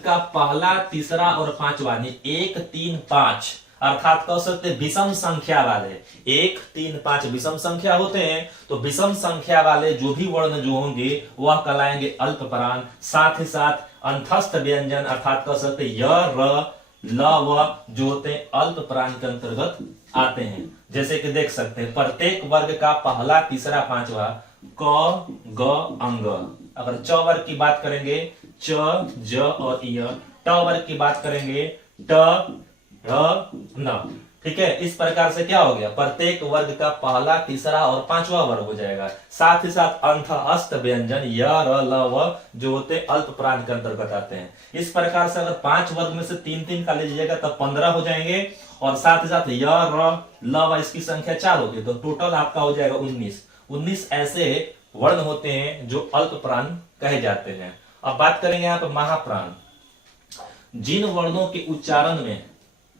का पहला तीसरा और पांचवा, 1 3 5 अर्थात कह सकते विषम संख्या वाले, 1 3 5 विषम संख्या होते हैं। तो विषम संख्या वाले जो भी वर्ण जो होंगे वह कहलाएंगे अल्प प्राण। साथ ही साथ अंतस्थ व्यंजन अर्थात कह सकते य, र, ल, व जो होते हैं अल्प प्राण के अंतर्गत आते हैं। जैसे कि देख सकते हैं प्रत्येक वर्ग का पहला तीसरा पांचवा क, ग, अंग। अगर च वर्ग की बात करेंगे च, ज और य, ट वर्ग की बात करेंगे ट, न। ठीक है, इस प्रकार से क्या हो गया, प्रत्येक वर्ग का पहला तीसरा और पांचवा वर्ग हो जाएगा। साथ ही साथ अंतःस्थ व्यंजन य, र, ल, व जो होते अल्प प्राण के अंतर्गत आते हैं। इस प्रकार से अगर 5 वर्ग में से 3-3 का लीजिएगा तब 15 हो जाएंगे, और साथ ही साथ य, र, ल, व इसकी संख्या 4 होगी तो टोटल आपका हो जाएगा 19 ऐसे वर्ण होते हैं जो अल्प प्राण कहे जाते हैं। अब बात करेंगे यहाँ पर महाप्राण। जिन वर्णों के उच्चारण में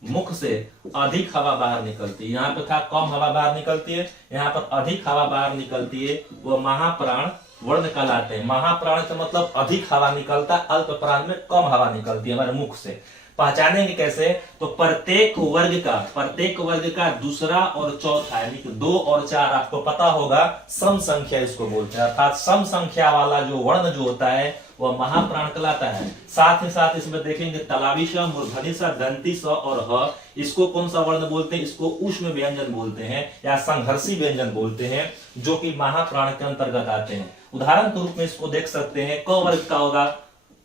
मुख से अधिक हवा बाहर निकलती है, यहाँ पे था कम हवा बाहर निकलती है, यहाँ पर अधिक हवा बाहर निकलती है, वो महाप्राण वर्ण कहलाते हैं। महाप्राण का मतलब अधिक हवा निकलता, अल्प प्राण में कम हवा निकलती है हमारे मुख से। पहचानेंगे कैसे, तो प्रत्येक वर्ग का दूसरा और चौथा, यानी कि 2 और 4 आपको पता होगा सम संख्या इसको बोलते हैं, अर्थात सम संख्या वाला जो वर्ण जो होता है वह महाप्राण कहलाता है। साथ ही साथ इसमें देखेंगे तलावी श, मूर्धनी श, दंती श और ह, इसको कौन सा वर्ण बोलते हैं, इसको ऊष्म व्यंजन बोलते हैं या संघर्षी व्यंजन बोलते हैं, जो कि महाप्राण के अंतर्गत आते हैं। उदाहरण के रूप में इसको देख सकते हैं, क वर्ग का होगा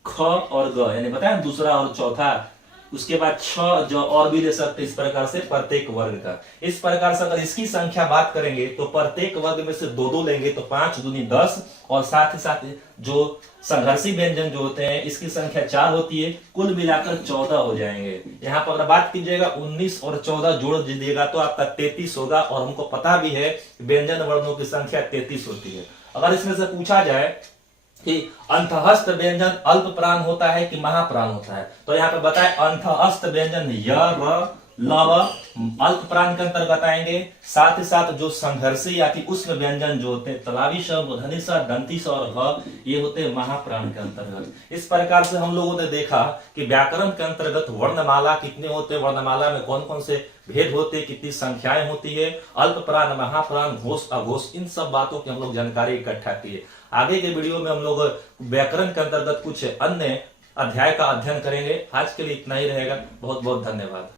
ख और ग, यानी बताया दूसरा और चौथा, उसके बाद 6 जो और भी ले सकते इस प्रकार से प्रत्येक वर्ग का। इस प्रकार से अगर इसकी संख्या बात करेंगे तो प्रत्येक वर्ग में से 2-2 लेंगे तो 5 दूनी 10, और साथ ही साथ जो संघर्षी व्यंजन जो होते हैं इसकी संख्या 4 होती है, कुल मिलाकर 14 हो जाएंगे। यहाँ पर अगर बात कीजिएगा 19 और 14 जोड़ दीजिएगा तो आपका 33 होगा, और हमको पता भी है व्यंजन वर्णों की संख्या 33 होती है। अगर इसमें से पूछा जाए कि अंतःस्थ व्यंजन अल्प प्राण होता है कि महाप्राण होता है, तो यहाँ पे बताए अंतःस्थ व्यंजन य, र, लव अल्प प्राण के अंतर्गत आएंगे। साथ ही साथ जो संघर्षी या कि उष्ण व्यंजन जो होते हैं तलावी स, मूर्धनी स, दंती स और ह, ये होते हैं महाप्राण के अंतर्गत। इस प्रकार से हम लोगों ने देखा कि व्याकरण के अंतर्गत वर्णमाला कितने होते हैं, वर्णमाला में कौन कौन से भेद होते हैं, कितनी संख्याएं होती है, अल्प प्राण, महाप्राण, घोष, अघोष, इन सब बातों की हम लोग जानकारी इकट्ठा किए। आगे के वीडियो में हम लोग व्याकरण के अंतर्गत कुछ अन्य अध्याय का अध्ययन करेंगे। आज के लिए इतना ही रहेगा। बहुत बहुत धन्यवाद।